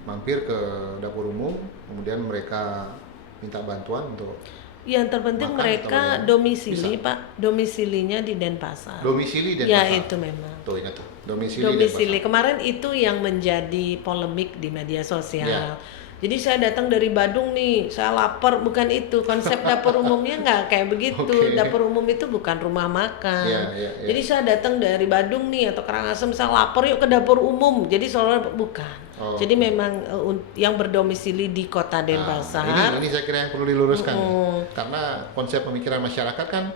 mampir ke dapur umum, kemudian mereka minta bantuan untuk yang terpenting mereka domisili Pak, domisilinya di Denpasar. Domisili Denpasar. Ya itu memang. Tuh ingat tuh, domisili kemarin itu yang menjadi polemik di media sosial. Jadi saya datang dari Badung nih, saya lapar, bukan itu konsep dapur umumnya, nggak kayak begitu. Dapur umum itu bukan rumah makan. Jadi saya datang dari Badung nih atau Karangasem, saya lapar yuk ke dapur umum. Jadi seolah bukan. Jadi memang yang berdomisili di kota Denpasar. Ini saya kira yang perlu diluruskan karena konsep pemikiran masyarakat kan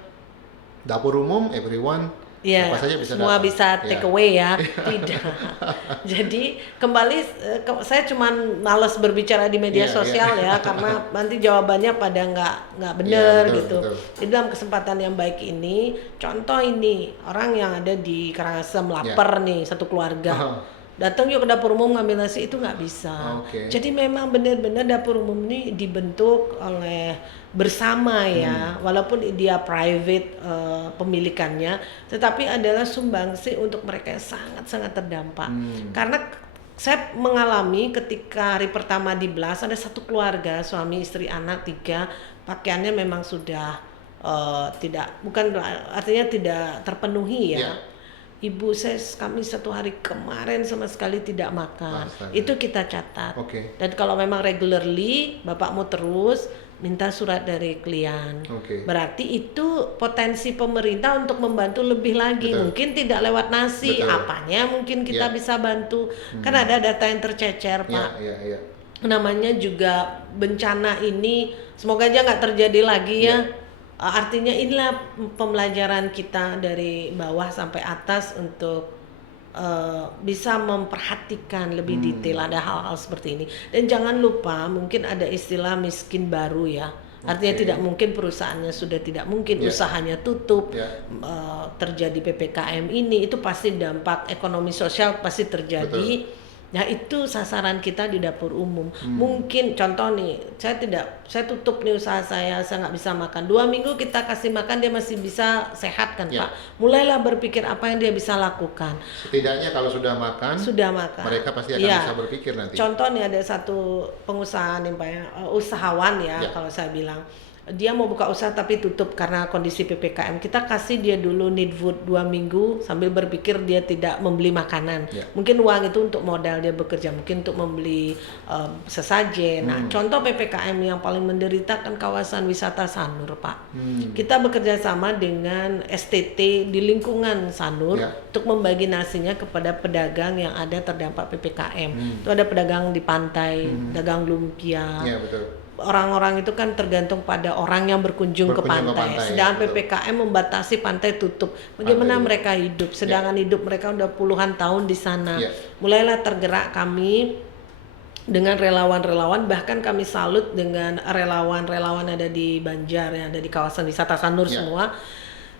dapur umum everyone. Ya, semua bisa take away ya. Tidak. Jadi kembali saya cuman males berbicara di media sosial ya karena nanti jawabannya pada nggak benar gitu. Jadi dalam kesempatan yang baik ini, contoh ini orang yang ada di Karangasem lapar nih satu keluarga. Datang yuk ke dapur umum ngambil nasi, itu nggak bisa. Jadi memang benar-benar dapur umum ini dibentuk oleh bersama ya, walaupun dia private pemilikannya, tetapi adalah sumbangsi untuk mereka yang sangat-sangat terdampak. Karena saya mengalami ketika hari pertama di Blas ada satu keluarga, suami, istri, anak 3, pakaiannya memang sudah artinya tidak terpenuhi ya. Ibu kami 1 hari kemarin sama sekali tidak makan. Itu kita catat. Dan kalau memang regularly bapakmu terus minta surat dari klien. Oke. Berarti itu potensi pemerintah untuk membantu lebih lagi. Betul. Mungkin tidak lewat nasi, Betul. apanya mungkin kita Ya. bisa bantu. Kan ada data yang tercecer, Pak. Ya. Namanya juga bencana ini semoga aja nggak terjadi lagi ya. Artinya inilah pembelajaran kita dari bawah sampai atas untuk bisa memperhatikan lebih detail ada hal-hal seperti ini. Dan jangan lupa mungkin ada istilah miskin baru ya. Artinya tidak mungkin perusahaannya sudah tidak mungkin, usahanya tutup, terjadi PPKM ini, itu pasti dampak ekonomi sosial pasti terjadi. Betul. Nah itu sasaran kita di dapur umum. Mungkin contoh nih, saya tutup nih usaha saya nggak bisa makan. 2 minggu kita kasih makan dia masih bisa sehat kan Pak. Mulailah berpikir apa yang dia bisa lakukan. Setidaknya kalau sudah makan, mereka pasti akan bisa berpikir nanti. Contoh nih ada satu pengusaha nih Pak ya, usahawan ya kalau saya bilang. Dia mau buka usaha tapi tutup karena kondisi PPKM. Kita kasih dia dulu need food 2 minggu sambil berpikir dia tidak membeli makanan. Mungkin uang itu untuk modal dia bekerja, mungkin untuk membeli sesajen. Nah, contoh PPKM yang paling menderita kan kawasan wisata Sanur, Pak. Kita bekerja sama dengan STT di lingkungan Sanur untuk membagi nasinya kepada pedagang yang ada terdampak PPKM. Itu ada pedagang di pantai, dagang lumpia. Iya, betul. Orang-orang itu kan tergantung pada orang yang berkunjung ke pantai. Sedangkan PPKM membatasi pantai tutup. Bagaimana mereka hidup? Sedangkan hidup mereka udah puluhan tahun di sana. Mulailah tergerak kami dengan relawan-relawan, bahkan kami salut dengan relawan-relawan ada di Banjar, yang ada di kawasan wisata Sanur semua.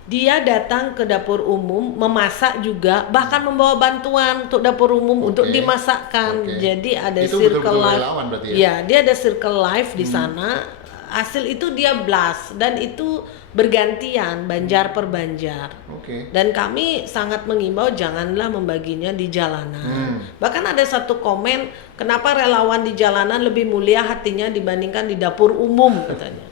Dia datang ke dapur umum, memasak juga, bahkan membawa bantuan untuk dapur umum untuk dimasakkan. Jadi ada itu circle life. Ya, dia ada circle life di sana. Hasil itu dia blast dan itu bergantian banjar per banjar. Dan kami sangat mengimbau janganlah membaginya di jalanan. Bahkan ada satu komen, kenapa relawan di jalanan lebih mulia hatinya dibandingkan di dapur umum katanya.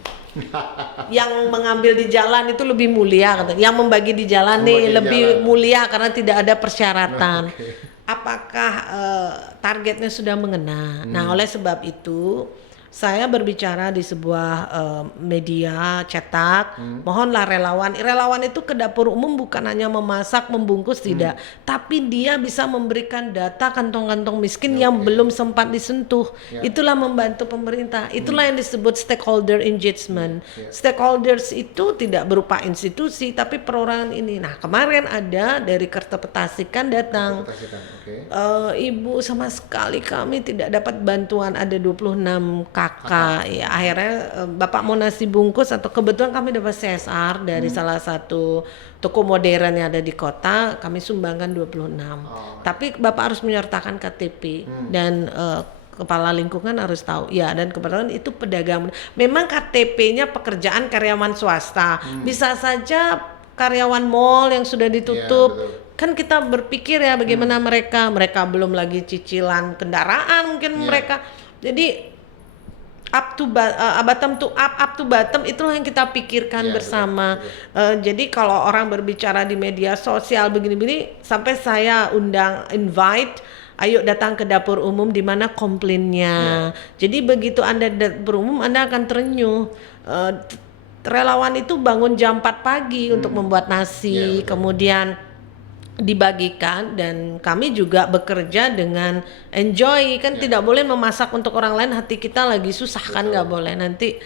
Yang mengambil di jalan itu lebih mulia katanya. Yang membagi di jalan nih lebih mulia karena tidak ada persyaratan. Apakah targetnya sudah mengena? Nah, oleh sebab itu saya berbicara di sebuah media cetak, mohonlah relawan itu ke dapur umum bukan hanya memasak, membungkus tidak, tapi dia bisa memberikan data kantong-kantong miskin yang belum sempat disentuh. Itulah membantu pemerintah. Itulah yang disebut stakeholder engagement. Stakeholders itu tidak berupa institusi tapi perorangan ini. Nah, kemarin ada dari Kertapetasikan datang. Ibu, sama sekali kami tidak dapat bantuan, ada 26 kakak. Ya, akhirnya Bapak mau nasi bungkus atau kebetulan kami dapat CSR dari salah satu toko modern yang ada di kota, kami sumbangkan 26. Tapi Bapak harus menyertakan KTP dan kepala lingkungan harus tahu. Ya, dan kebetulan itu pedagang. Memang KTP-nya pekerjaan karyawan swasta. Bisa saja karyawan mall yang sudah ditutup. Kan kita berpikir ya bagaimana mereka belum lagi cicilan kendaraan mungkin mereka. Jadi bottom to bottom itulah yang kita pikirkan bersama. Jadi kalau orang berbicara di media sosial begini-begini, sampai saya invite, ayo datang ke dapur umum di mana komplainnya. Jadi begitu Anda dapur umum, Anda akan terenyuh. Relawan itu bangun jam 4 pagi untuk membuat nasi, kemudian dibagikan, dan kami juga bekerja dengan enjoy kan. Tidak boleh memasak untuk orang lain, hati kita lagi susah kan, nggak boleh nanti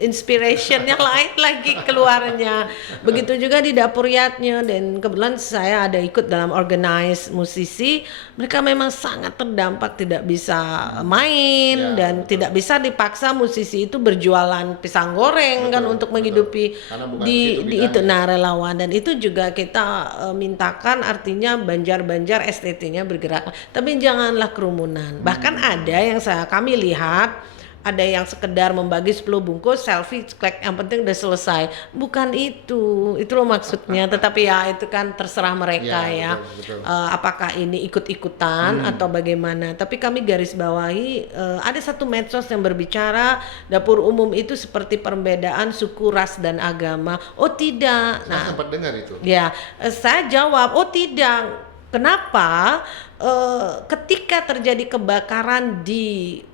inspirationnya lain lagi keluarnya. Begitu juga di dapur Yatnya, dan kebetulan saya ada ikut dalam organize musisi. Mereka memang sangat terdampak, tidak bisa main dan tidak bisa dipaksa musisi itu berjualan pisang goreng kan untuk menghidupi di itu. Nah, relawan, dan itu juga kita mintakan, artinya banjar-banjar STT-nya bergerak, tapi janganlah kerumunan. Bahkan ada yang kami lihat, ada yang sekedar membagi 10 bungkus selfie, klik, yang penting udah selesai. Bukan itu loh maksudnya. Tetapi ya itu kan terserah mereka ya. Betul. Apakah ini ikut-ikutan atau bagaimana. Tapi kami garis bawahi, ada satu medsos yang berbicara dapur umum itu seperti perbedaan suku, ras, dan agama. Oh tidak. Saya sempat dengar itu. Ya, saya jawab, oh tidak. Kenapa? Ketika terjadi kebakaran di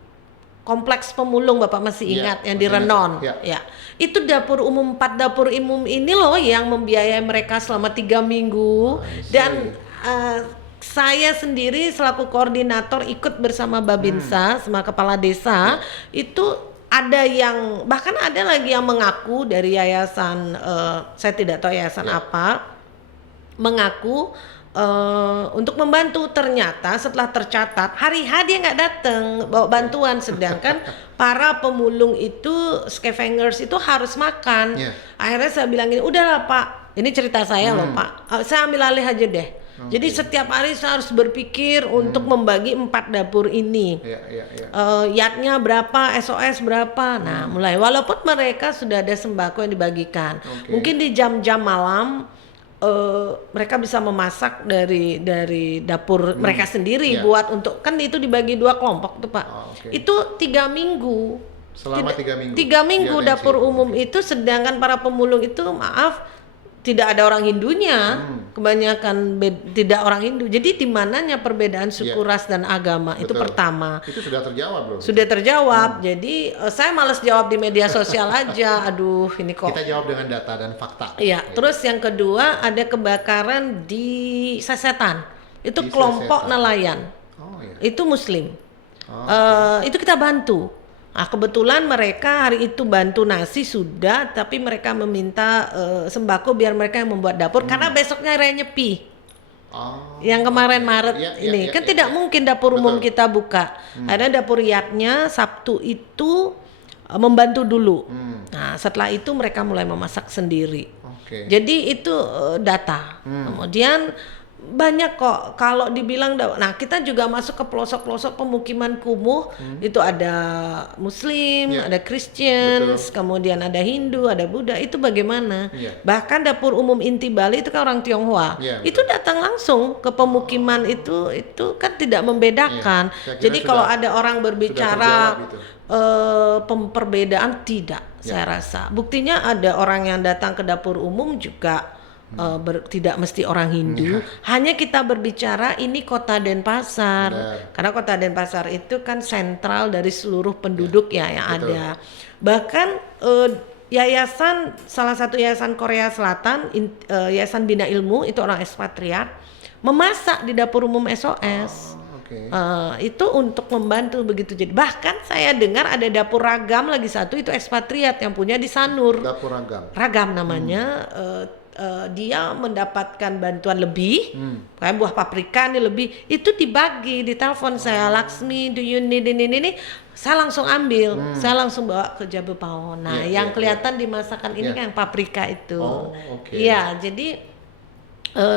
kompleks pemulung, Bapak masih ingat yang di Renon, ya. Itu dapur umum 4 dapur umum ini loh yang membiayai mereka selama 3 minggu dan saya sendiri selaku koordinator ikut bersama Babinsa sama kepala desa itu ada yang bahkan ada lagi yang mengaku dari yayasan saya tidak tahu yayasan apa mengaku untuk membantu. Ternyata setelah tercatat hari H dia nggak datang bawa bantuan, sedangkan para pemulung itu scavengers itu harus makan. Akhirnya saya bilang gini, udahlah Pak, ini cerita saya loh Pak, saya ambil alih aja deh. Jadi setiap hari saya harus berpikir untuk membagi 4 dapur ini. Yatnya berapa, SOS berapa. Nah mulai walaupun mereka sudah ada sembako yang dibagikan, mungkin di jam-jam malam mereka bisa memasak dari dapur mereka sendiri buat untuk, kan itu dibagi 2 kelompok tuh Pak. Itu 3 minggu. Selama 3 minggu. 3 minggu dapur umum itu, sedangkan para pemulung itu maaf tidak ada orang Hindunya, kebanyakan tidak orang Hindu. Jadi di mananya perbedaan suku, ras dan agama. Itu pertama. Itu sudah terjawab belum? Sudah terjawab. Jadi saya malas jawab di media sosial aja. Aduh, ini kok. Kita jawab dengan data dan fakta. Iya. Terus yang kedua ada kebakaran di Sesetan. Itu di kelompok nelayan. Itu Muslim. Itu kita bantu. Nah, kebetulan mereka hari itu bantu nasi sudah, tapi mereka meminta sembako biar mereka yang membuat dapur karena besoknya raya Nyepi. Yang kemarin Maret ini kan tidak mungkin dapur umum kita buka. Ada dapur Yatnya Sabtu itu membantu dulu. Nah, setelah itu mereka mulai memasak sendiri. Jadi itu data. Kemudian banyak kok kalau dibilang, nah kita juga masuk ke pelosok-pelosok pemukiman kumuh, itu ada Muslim, ada Christians, kemudian ada Hindu, ada Buddha, itu bagaimana? Bahkan dapur umum inti Bali itu kan orang Tionghoa, itu datang langsung ke pemukiman itu kan tidak membedakan. Jadi kalau ada orang berbicara perbedaan, tidak, saya rasa. Buktinya ada orang yang datang ke dapur umum juga tidak mesti orang Hindu, hanya kita berbicara ini kota Denpasar. Karena kota Denpasar itu kan sentral dari seluruh penduduk yang ada. Bahkan yayasan, salah satu yayasan Korea Selatan, Yayasan Bina Ilmu, itu orang ekspatriat, memasak di dapur umum SOS. Itu untuk membantu begitu. Jadi bahkan saya dengar ada dapur Ragam lagi satu, itu ekspatriat yang punya di Sanur. Dapur Ragam namanya. Dia mendapatkan bantuan lebih, kayak buah paprika nih lebih, itu dibagi, ditelepon saya, Laksmi, do you need ini, saya langsung ambil, saya langsung bawa ke Jabu Pawon. Nah, yang kelihatan di masakan ini kan paprika itu. Iya, jadi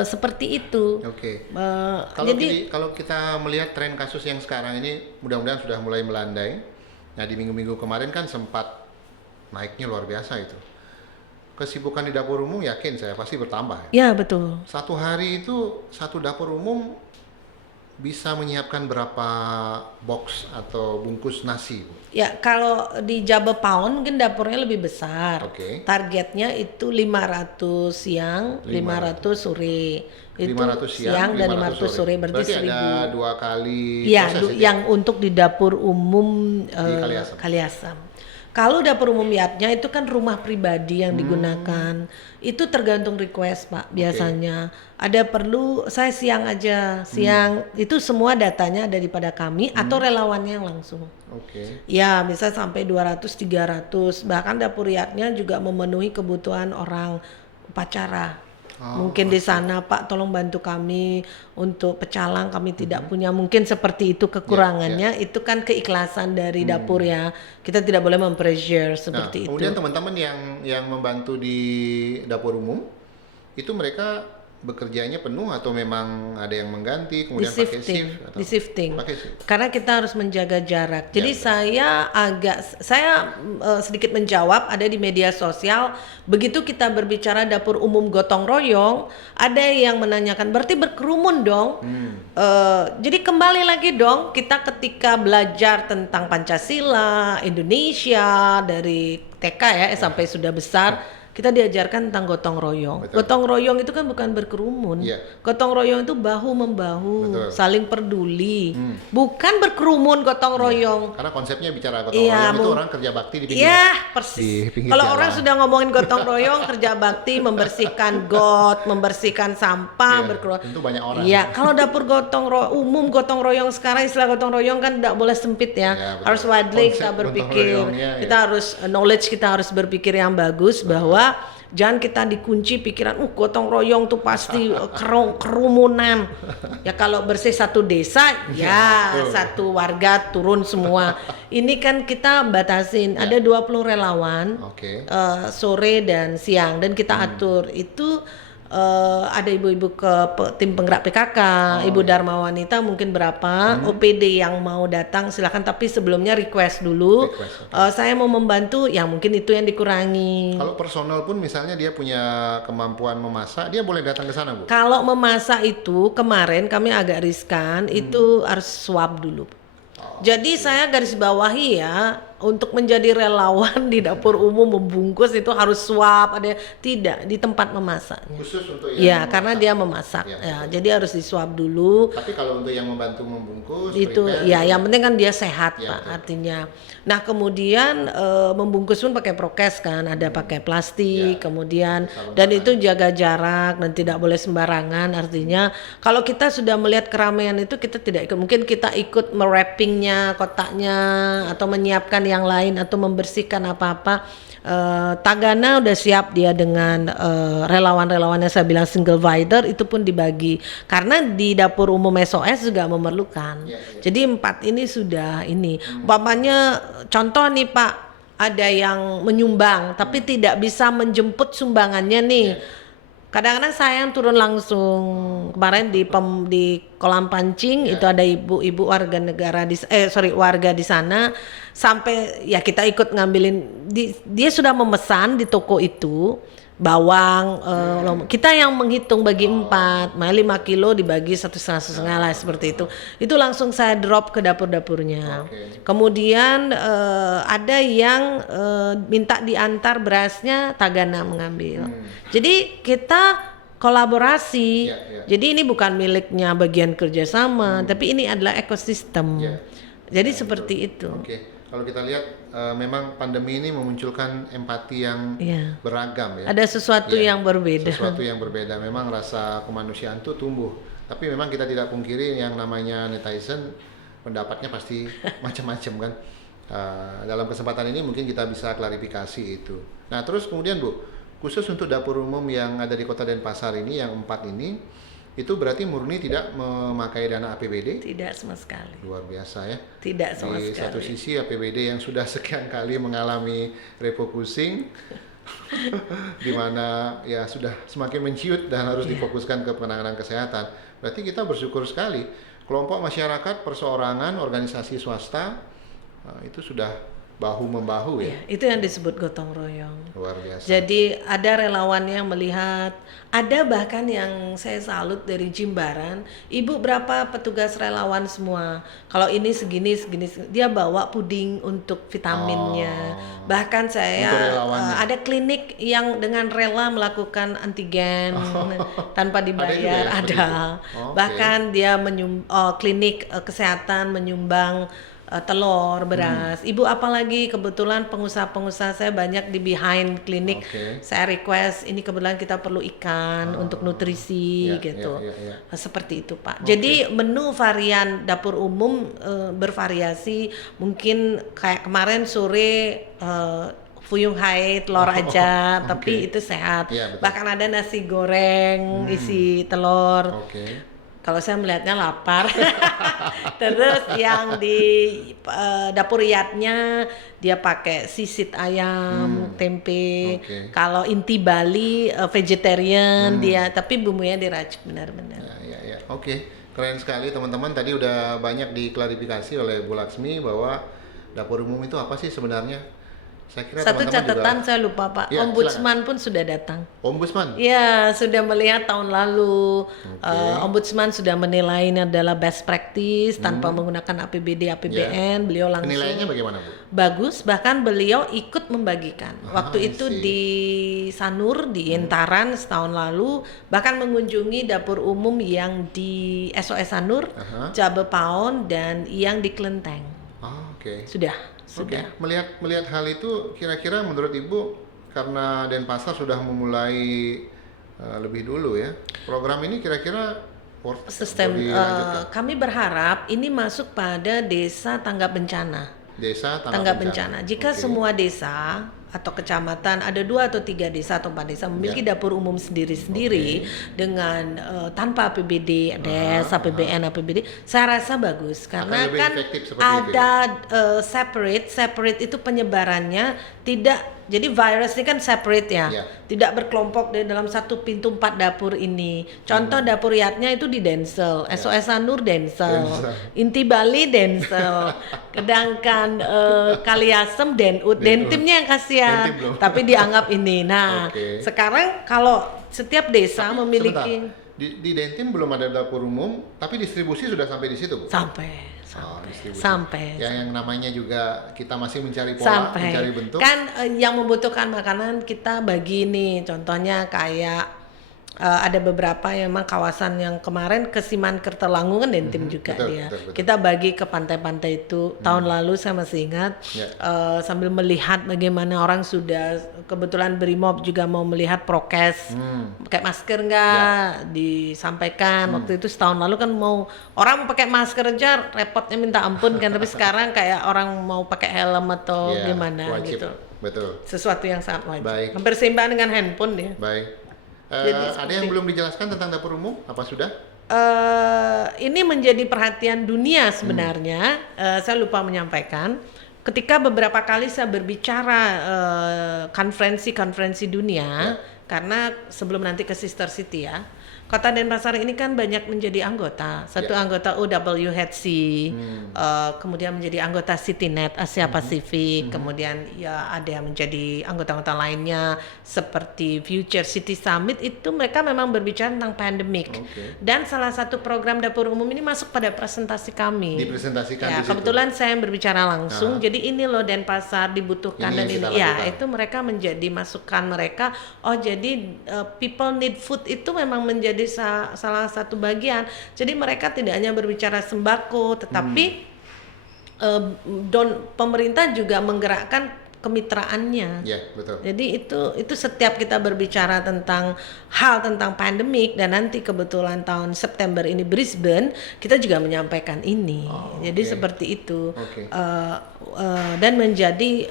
seperti itu. Kalau kita melihat tren kasus yang sekarang ini, mudah-mudahan sudah mulai melandai. Nah, di minggu-minggu kemarin kan sempat naiknya luar biasa itu. Kesibukan di dapur umum yakin saya pasti bertambah. Ya betul. Satu hari itu satu dapur umum bisa menyiapkan berapa box atau bungkus nasi? Ya kalau di Jabe Pawon mungkin dapurnya lebih besar. Targetnya itu 500 siang, 500 sore. Itu 500 siang dan 500 sore berarti 1.000. Ada 2 kali proses yang untuk di dapur umum Kaliasam. Kalau dapur umum Yatnya itu kan rumah pribadi yang digunakan. Itu tergantung request Pak biasanya. Ada perlu saya siang aja, itu semua datanya daripada kami atau relawannya yang langsung. Ya bisa sampai 200-300. Bahkan dapur Yatnya juga memenuhi kebutuhan orang upacara. Mungkin di sana Pak tolong bantu kami untuk pecalang, kami tidak punya, mungkin seperti itu kekurangannya. Itu kan keikhlasan dari dapur ya, kita tidak boleh mempressure seperti itu. Kemudian teman-teman yang membantu di dapur umum itu mereka bekerjanya penuh atau memang ada yang mengganti kemudian pakai shift? Di shifting. Karena kita harus menjaga jarak. Jadi saya sedikit menjawab, ada di media sosial, begitu kita berbicara dapur umum gotong royong, ada yang menanyakan berarti berkerumun dong. Jadi kembali lagi dong, kita ketika belajar tentang Pancasila, Indonesia dari TK ya sampai sudah besar, kita diajarkan tentang gotong royong. Betul. Gotong royong itu kan bukan berkerumun. Iya. Gotong royong itu bahu membahu, Betul. saling peduli, bukan berkerumun gotong royong. Karena konsepnya bicara gotong Iya, royong itu orang kerja bakti di pinggir. Iya, Di persis. pinggir Kalau jalan. orang sudah ngomongin gotong royong, kerja bakti, membersihkan got, membersihkan sampah, Iya, tentu banyak orang. Iya, kalau dapur umum gotong royong sekarang istilah gotong royong kan tidak boleh sempit ya. Iya, betul. Harus widely Konsep kita gotong berpikir. royongnya, Kita harus knowledge, kita harus berpikir yang bagus bahwa jangan kita dikunci pikiran, gotong royong tuh pasti kerumunan. Ya kalau bersih satu desa, ya betul. satu warga turun semua. Ini kan kita batasin, ada 20 relawan Oke. sore dan siang dan kita atur itu. Ada ibu-ibu tim penggerak PKK, Ibu Dharma Wanita mungkin berapa, OPD yang mau datang silakan, tapi sebelumnya request dulu. Saya mau membantu, yang mungkin itu yang dikurangi. Kalau personal pun misalnya dia punya kemampuan memasak, dia boleh datang ke sana, Bu? Kalau memasak itu kemarin kami agak riskan, itu harus swab dulu. Jadi saya garis bawahi ya, untuk menjadi relawan di dapur umum membungkus itu harus swab, ada tidak di tempat memasaknya. Khusus untuk Ya, yang karena memasak. dia memasak. Ya, Ya, jadi harus diswab dulu. Tapi kalau untuk yang membantu membungkus, Itu prepare, ya, itu- yang penting kan dia sehat, Ya, Pak, betul. artinya. Nah, kemudian membungkus pun pakai prokes kan, ada pakai plastik, Ya, kemudian sarung dan tangan. itu jaga jarak dan tidak boleh sembarangan. Artinya kalau kita sudah melihat keramaian itu kita tidak ikut, mungkin kita ikut mewrappingnya kotaknya atau menyiapkan yang lain atau membersihkan apa-apa. Tagana udah siap dia dengan relawan-relawan yang saya bilang single rider, itu pun dibagi karena di dapur umum SOS juga memerlukan. Ya, ya. Jadi 4 ini sudah ini. Umpamanya contoh nih Pak, ada yang menyumbang tapi tidak bisa menjemput sumbangannya nih. Kadang-kadang saya yang turun langsung. Kemarin di kolam pancing itu ada ibu-ibu warga negara warga di sana, sampai ya kita ikut ngambilin, dia sudah memesan di toko itu bawang, kita yang menghitung bagi 4, 5 kilo dibagi 1,5 lah seperti itu langsung saya drop ke dapur-dapurnya. Oke. Kemudian ada yang minta diantar berasnya, Tagana mengambil. Jadi kita kolaborasi. Ya, ya. Jadi ini bukan miliknya bagian kerjasama, tapi ini adalah ekosistem. Ya. Jadi seperti itu. Oke. Kalau kita lihat memang pandemi ini memunculkan empati yang Iya. beragam ya. Ada sesuatu Iya, yang berbeda. Sesuatu yang berbeda. Memang rasa kemanusiaan itu tumbuh. Tapi memang kita tidak pungkiri yang namanya netizen pendapatnya pasti macam-macam kan. Dalam kesempatan ini mungkin kita bisa klarifikasi itu. Nah terus kemudian Bu, khusus untuk dapur umum yang ada di Kota Denpasar ini, yang 4 ini, itu berarti murni tidak memakai dana APBD? Tidak sama sekali. Luar biasa ya. Tidak sama Di satu sekali. sisi APBD yang sudah sekian kali mengalami refocusing, di mana ya sudah semakin menciut dan harus difokuskan ke penanganan kesehatan. Berarti kita bersyukur sekali kelompok masyarakat, perseorangan, organisasi swasta itu sudah bahu-membahu ya. Ya, itu yang disebut gotong royong. Luar biasa. Jadi ada relawan yang melihat, ada bahkan yang saya salut dari Jimbaran, ibu berapa petugas relawan semua. Kalau ini segini, dia bawa puding untuk vitaminnya. Bahkan saya Untuk relawannya. ada klinik yang dengan rela melakukan antigen tanpa dibayar. Ada juga ya, seperti Ada. itu? Oke. Bahkan dia klinik kesehatan menyumbang telur, beras. Ibu apalagi kebetulan pengusaha-pengusaha saya banyak di behind klinik. Oke. Saya request ini kebetulan kita perlu ikan untuk nutrisi Ya, gitu. ya. Seperti itu, Pak. Jadi menu varian dapur umum bervariasi. Mungkin kayak kemarin sore fuyung hai telur aja, tapi itu sehat. Iya, betul. Bahkan ada nasi goreng isi telur. Oke. Kalau saya melihatnya lapar. Terus yang di dapur Riyadnya dia pakai sisit ayam, tempe. Oke. Kalau inti Bali vegetarian dia, tapi bumbunya diracik benar-benar. Ya. Oke. Keren sekali teman-teman. Tadi udah banyak diklarifikasi oleh Bu Laksmi bahwa dapur umum itu apa sih sebenarnya? Saya kira Satu teman-teman catatan juga. saya lupa Pak, Ya, Ombudsman pun sudah datang. Ombudsman. Ya, sudah melihat tahun lalu. Oke. Ombudsman sudah menilai ini adalah best practice tanpa menggunakan APBD, APBN. Beliau langsung Penilaiannya bagaimana, Bu? bagus, bahkan beliau ikut membagikan. Waktu I itu see. di Sanur, di Intaran setahun lalu, bahkan mengunjungi dapur umum yang di SOS Sanur, Cabe Paon, dan yang di Kelenteng. Oke. Sudah. Oke, melihat hal itu, kira-kira menurut Ibu, karena Denpasar sudah memulai lebih dulu ya, program ini kira-kira worth Sistem dilanjutkan? kami berharap ini masuk pada desa tanggap bencana. Desa Tanggap bencana. Jika semua desa atau kecamatan ada 2 atau 3 desa atau 4 desa memiliki dapur umum sendiri-sendiri dengan tanpa APBD, DES, APBN, APBD, saya rasa bagus karena lebih kan efektif seperti itu ada separate itu penyebarannya tidak. Jadi virus ini kan separate ya, tidak berkelompok di dalam satu pintu 4 dapur ini. Contoh dapur Yatnya itu di Densel, SOS Sanur Densel, Inti Bali Densel, sedangkan Kaliasem Denut, Dentimnya yang kasihan, tapi dianggap ini. Nah, sekarang kalau setiap desa memiliki di Dentim belum ada dapur umum, tapi distribusi sudah sampai di situ, Bu? Sampai. Yang namanya juga kita masih mencari pola, mencari bentuk. Kan yang membutuhkan makanan kita bagi nih, contohnya kayak ada beberapa yang memang kawasan yang kemarin ke Siman Kertelangu kan Dentim juga betul. Kita bagi ke pantai-pantai itu. Tahun lalu saya masih ingat sambil melihat bagaimana orang sudah kebetulan Brimob juga mau melihat prokes, pakai masker nggak disampaikan. Waktu itu setahun lalu kan mau orang mau pakai masker aja repotnya minta ampun kan, tapi sekarang kayak orang mau pakai helm atau gimana wajib. gitu. Betul. Sesuatu yang sangat wajib. Baik. Hampir seimbang dengan handphone ya. Baik. Jadi ada yang belum dijelaskan tentang dapur umum? Apa sudah? Ini menjadi perhatian dunia sebenarnya. Saya lupa menyampaikan. Ketika beberapa kali saya berbicara konferensi dunia, karena sebelum nanti ke Sister City ya, Kota Denpasar ini kan banyak menjadi anggota. Satu anggota OWHC, kemudian menjadi anggota CityNet Asia Pasifik, kemudian ya ada yang menjadi anggota-anggota lainnya seperti Future City Summit. Itu mereka memang berbicara tentang pandemik. Dan salah satu program dapur umum ini masuk pada presentasi kami. Dipresentasikan di situ. Kebetulan saya yang berbicara langsung. Jadi ini loh Denpasar dibutuhkan dan ini. Ya, itu mereka menjadi masukan mereka. Oh, jadi people need food itu memang menjadi salah satu bagian. Jadi mereka tidak hanya berbicara sembako, tetapi pemerintah juga menggerakkan kemitraannya. Ya, betul. Jadi itu setiap kita berbicara tentang pandemik, dan nanti kebetulan tahun September ini Brisbane, kita juga menyampaikan ini. Jadi seperti itu. Dan menjadi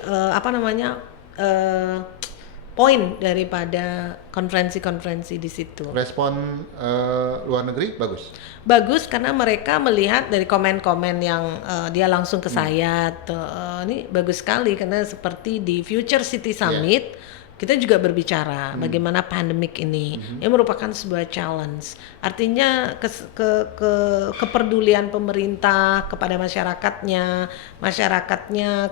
poin daripada konferensi di situ. Respon luar negeri bagus karena mereka melihat dari komen-komen yang dia langsung ke saya, ini bagus sekali karena seperti di Future City Summit kita juga berbicara bagaimana pandemik ini yang merupakan sebuah challenge. Artinya kepedulian pemerintah kepada masyarakatnya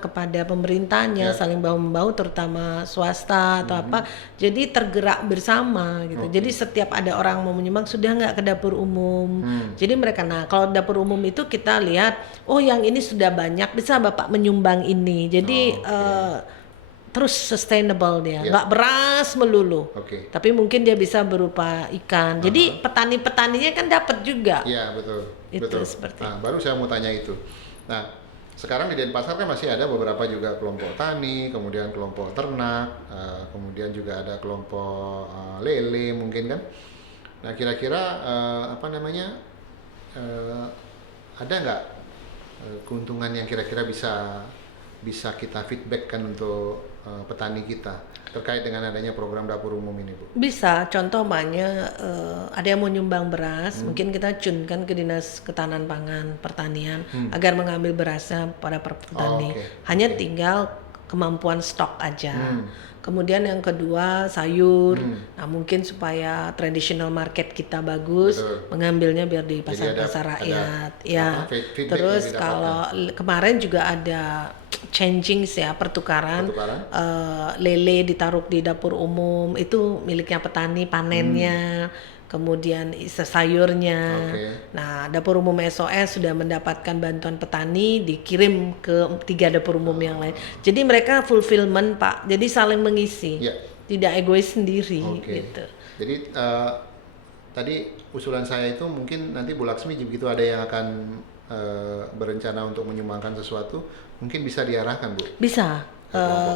kepada pemerintahnya, saling bahu-membahu, terutama swasta atau apa. Jadi tergerak bersama gitu. Jadi setiap ada orang mau menyumbang, sudah nggak ke dapur umum. Jadi mereka, nah kalau dapur umum itu kita lihat, oh yang ini sudah banyak, bisa Bapak menyumbang ini. Jadi terus sustainable dia, nggak beras melulu, tapi mungkin dia bisa berupa ikan. Jadi petani-petaninya kan dapat juga. Iya, betul. Itu seperti. Nah, baru saya mau tanya itu. Nah, sekarang di Denpasar kan masih ada beberapa juga kelompok tani, kemudian kelompok ternak, kemudian juga ada kelompok lele mungkin kan. Nah, kira-kira ada nggak keuntungan yang kira-kira bisa kita feedbackkan untuk petani kita terkait dengan adanya program dapur umum ini, Bu? Bisa, contoh banyak ada yang mau nyumbang beras, mungkin kita cunkan ke Dinas Ketahanan Pangan Pertanian agar mengambil berasnya pada petani. Hanya tinggal kemampuan stok aja. Kemudian yang kedua sayur, nah mungkin supaya traditional market kita bagus, mengambilnya biar di pasar-pasar rakyat. Ya, terus kalau kemarin juga ada changing ya, pertukaran. Lele ditaruh di dapur umum itu miliknya petani, panennya. Kemudian sayurnya. Nah, dapur umum SOS sudah mendapatkan bantuan petani, dikirim ke 3 dapur umum yang lain. Jadi mereka fulfillment, Pak. Jadi saling mengisi, tidak egois sendiri. Gitu. Jadi tadi usulan saya itu mungkin nanti Bu Laksmi begitu ada yang akan berencana untuk menyumbangkan sesuatu, mungkin bisa diarahkan, Bu. Bisa.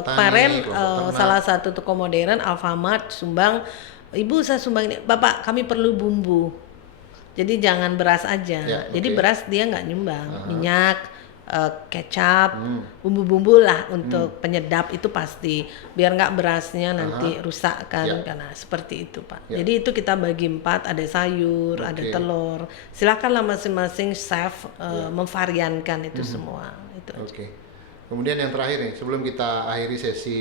Kemarin salah satu toko modern Alfamart sumbang. Ibu saya sumbang ini, Bapak kami perlu bumbu. Jadi jangan beras aja. Jadi beras dia nggak nyumbang, minyak, kecap, bumbu-bumbu lah untuk penyedap itu pasti. Biar nggak berasnya nanti rusak kan, karena seperti itu Pak. Jadi itu kita bagi 4, ada sayur, ada telur. Silakanlah masing-masing chef memvariankan itu semua. Itu. Kemudian yang terakhir nih, sebelum kita akhiri sesi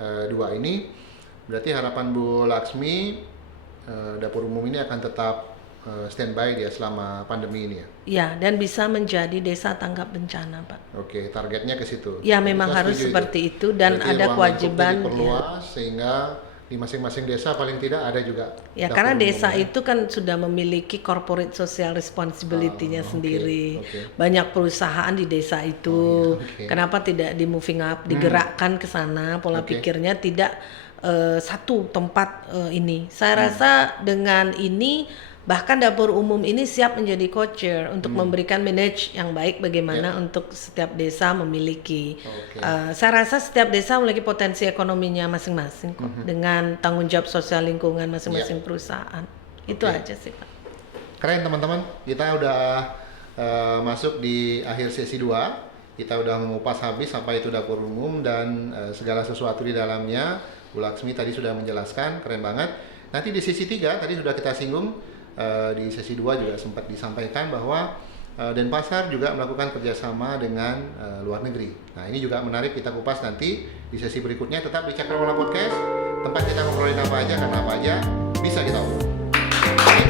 2 ini. Berarti harapan Bu Laksmi, dapur umum ini akan tetap standby dia selama pandemi ini ya? Ya, dan bisa menjadi desa tanggap bencana, Pak. Targetnya ke situ. Ya, memang harus seperti itu dan berarti ada kewajiban. Diperluas sehingga di masing-masing desa paling tidak ada juga. Ya, karena desa itu kan sudah memiliki corporate social responsibility-nya sendiri. Banyak perusahaan di desa itu. Kenapa tidak di moving up, digerakkan ke sana, pola pikirnya tidak satu tempat ini. Saya rasa dengan ini bahkan dapur umum ini siap menjadi co-chair untuk memberikan manage yang baik bagaimana untuk setiap desa memiliki. Saya rasa setiap desa memiliki potensi ekonominya masing-masing kok dengan tanggung jawab sosial lingkungan masing-masing perusahaan. Itu aja sih Pak. Keren teman-teman, kita udah masuk di akhir sesi 2. Kita udah mengupas habis apa itu dapur umum dan segala sesuatu di dalamnya. Bu Laksmi tadi sudah menjelaskan, keren banget. Nanti di sesi 3 tadi sudah kita singgung, di sesi 2 juga sempat disampaikan bahwa Denpasar juga melakukan kerjasama dengan luar negeri. Nah ini juga menarik kita kupas nanti di sesi berikutnya. Tetap di Cakrawala Podcast, tempat kita ngobrolin apa aja, karena apa aja bisa kita obrolin.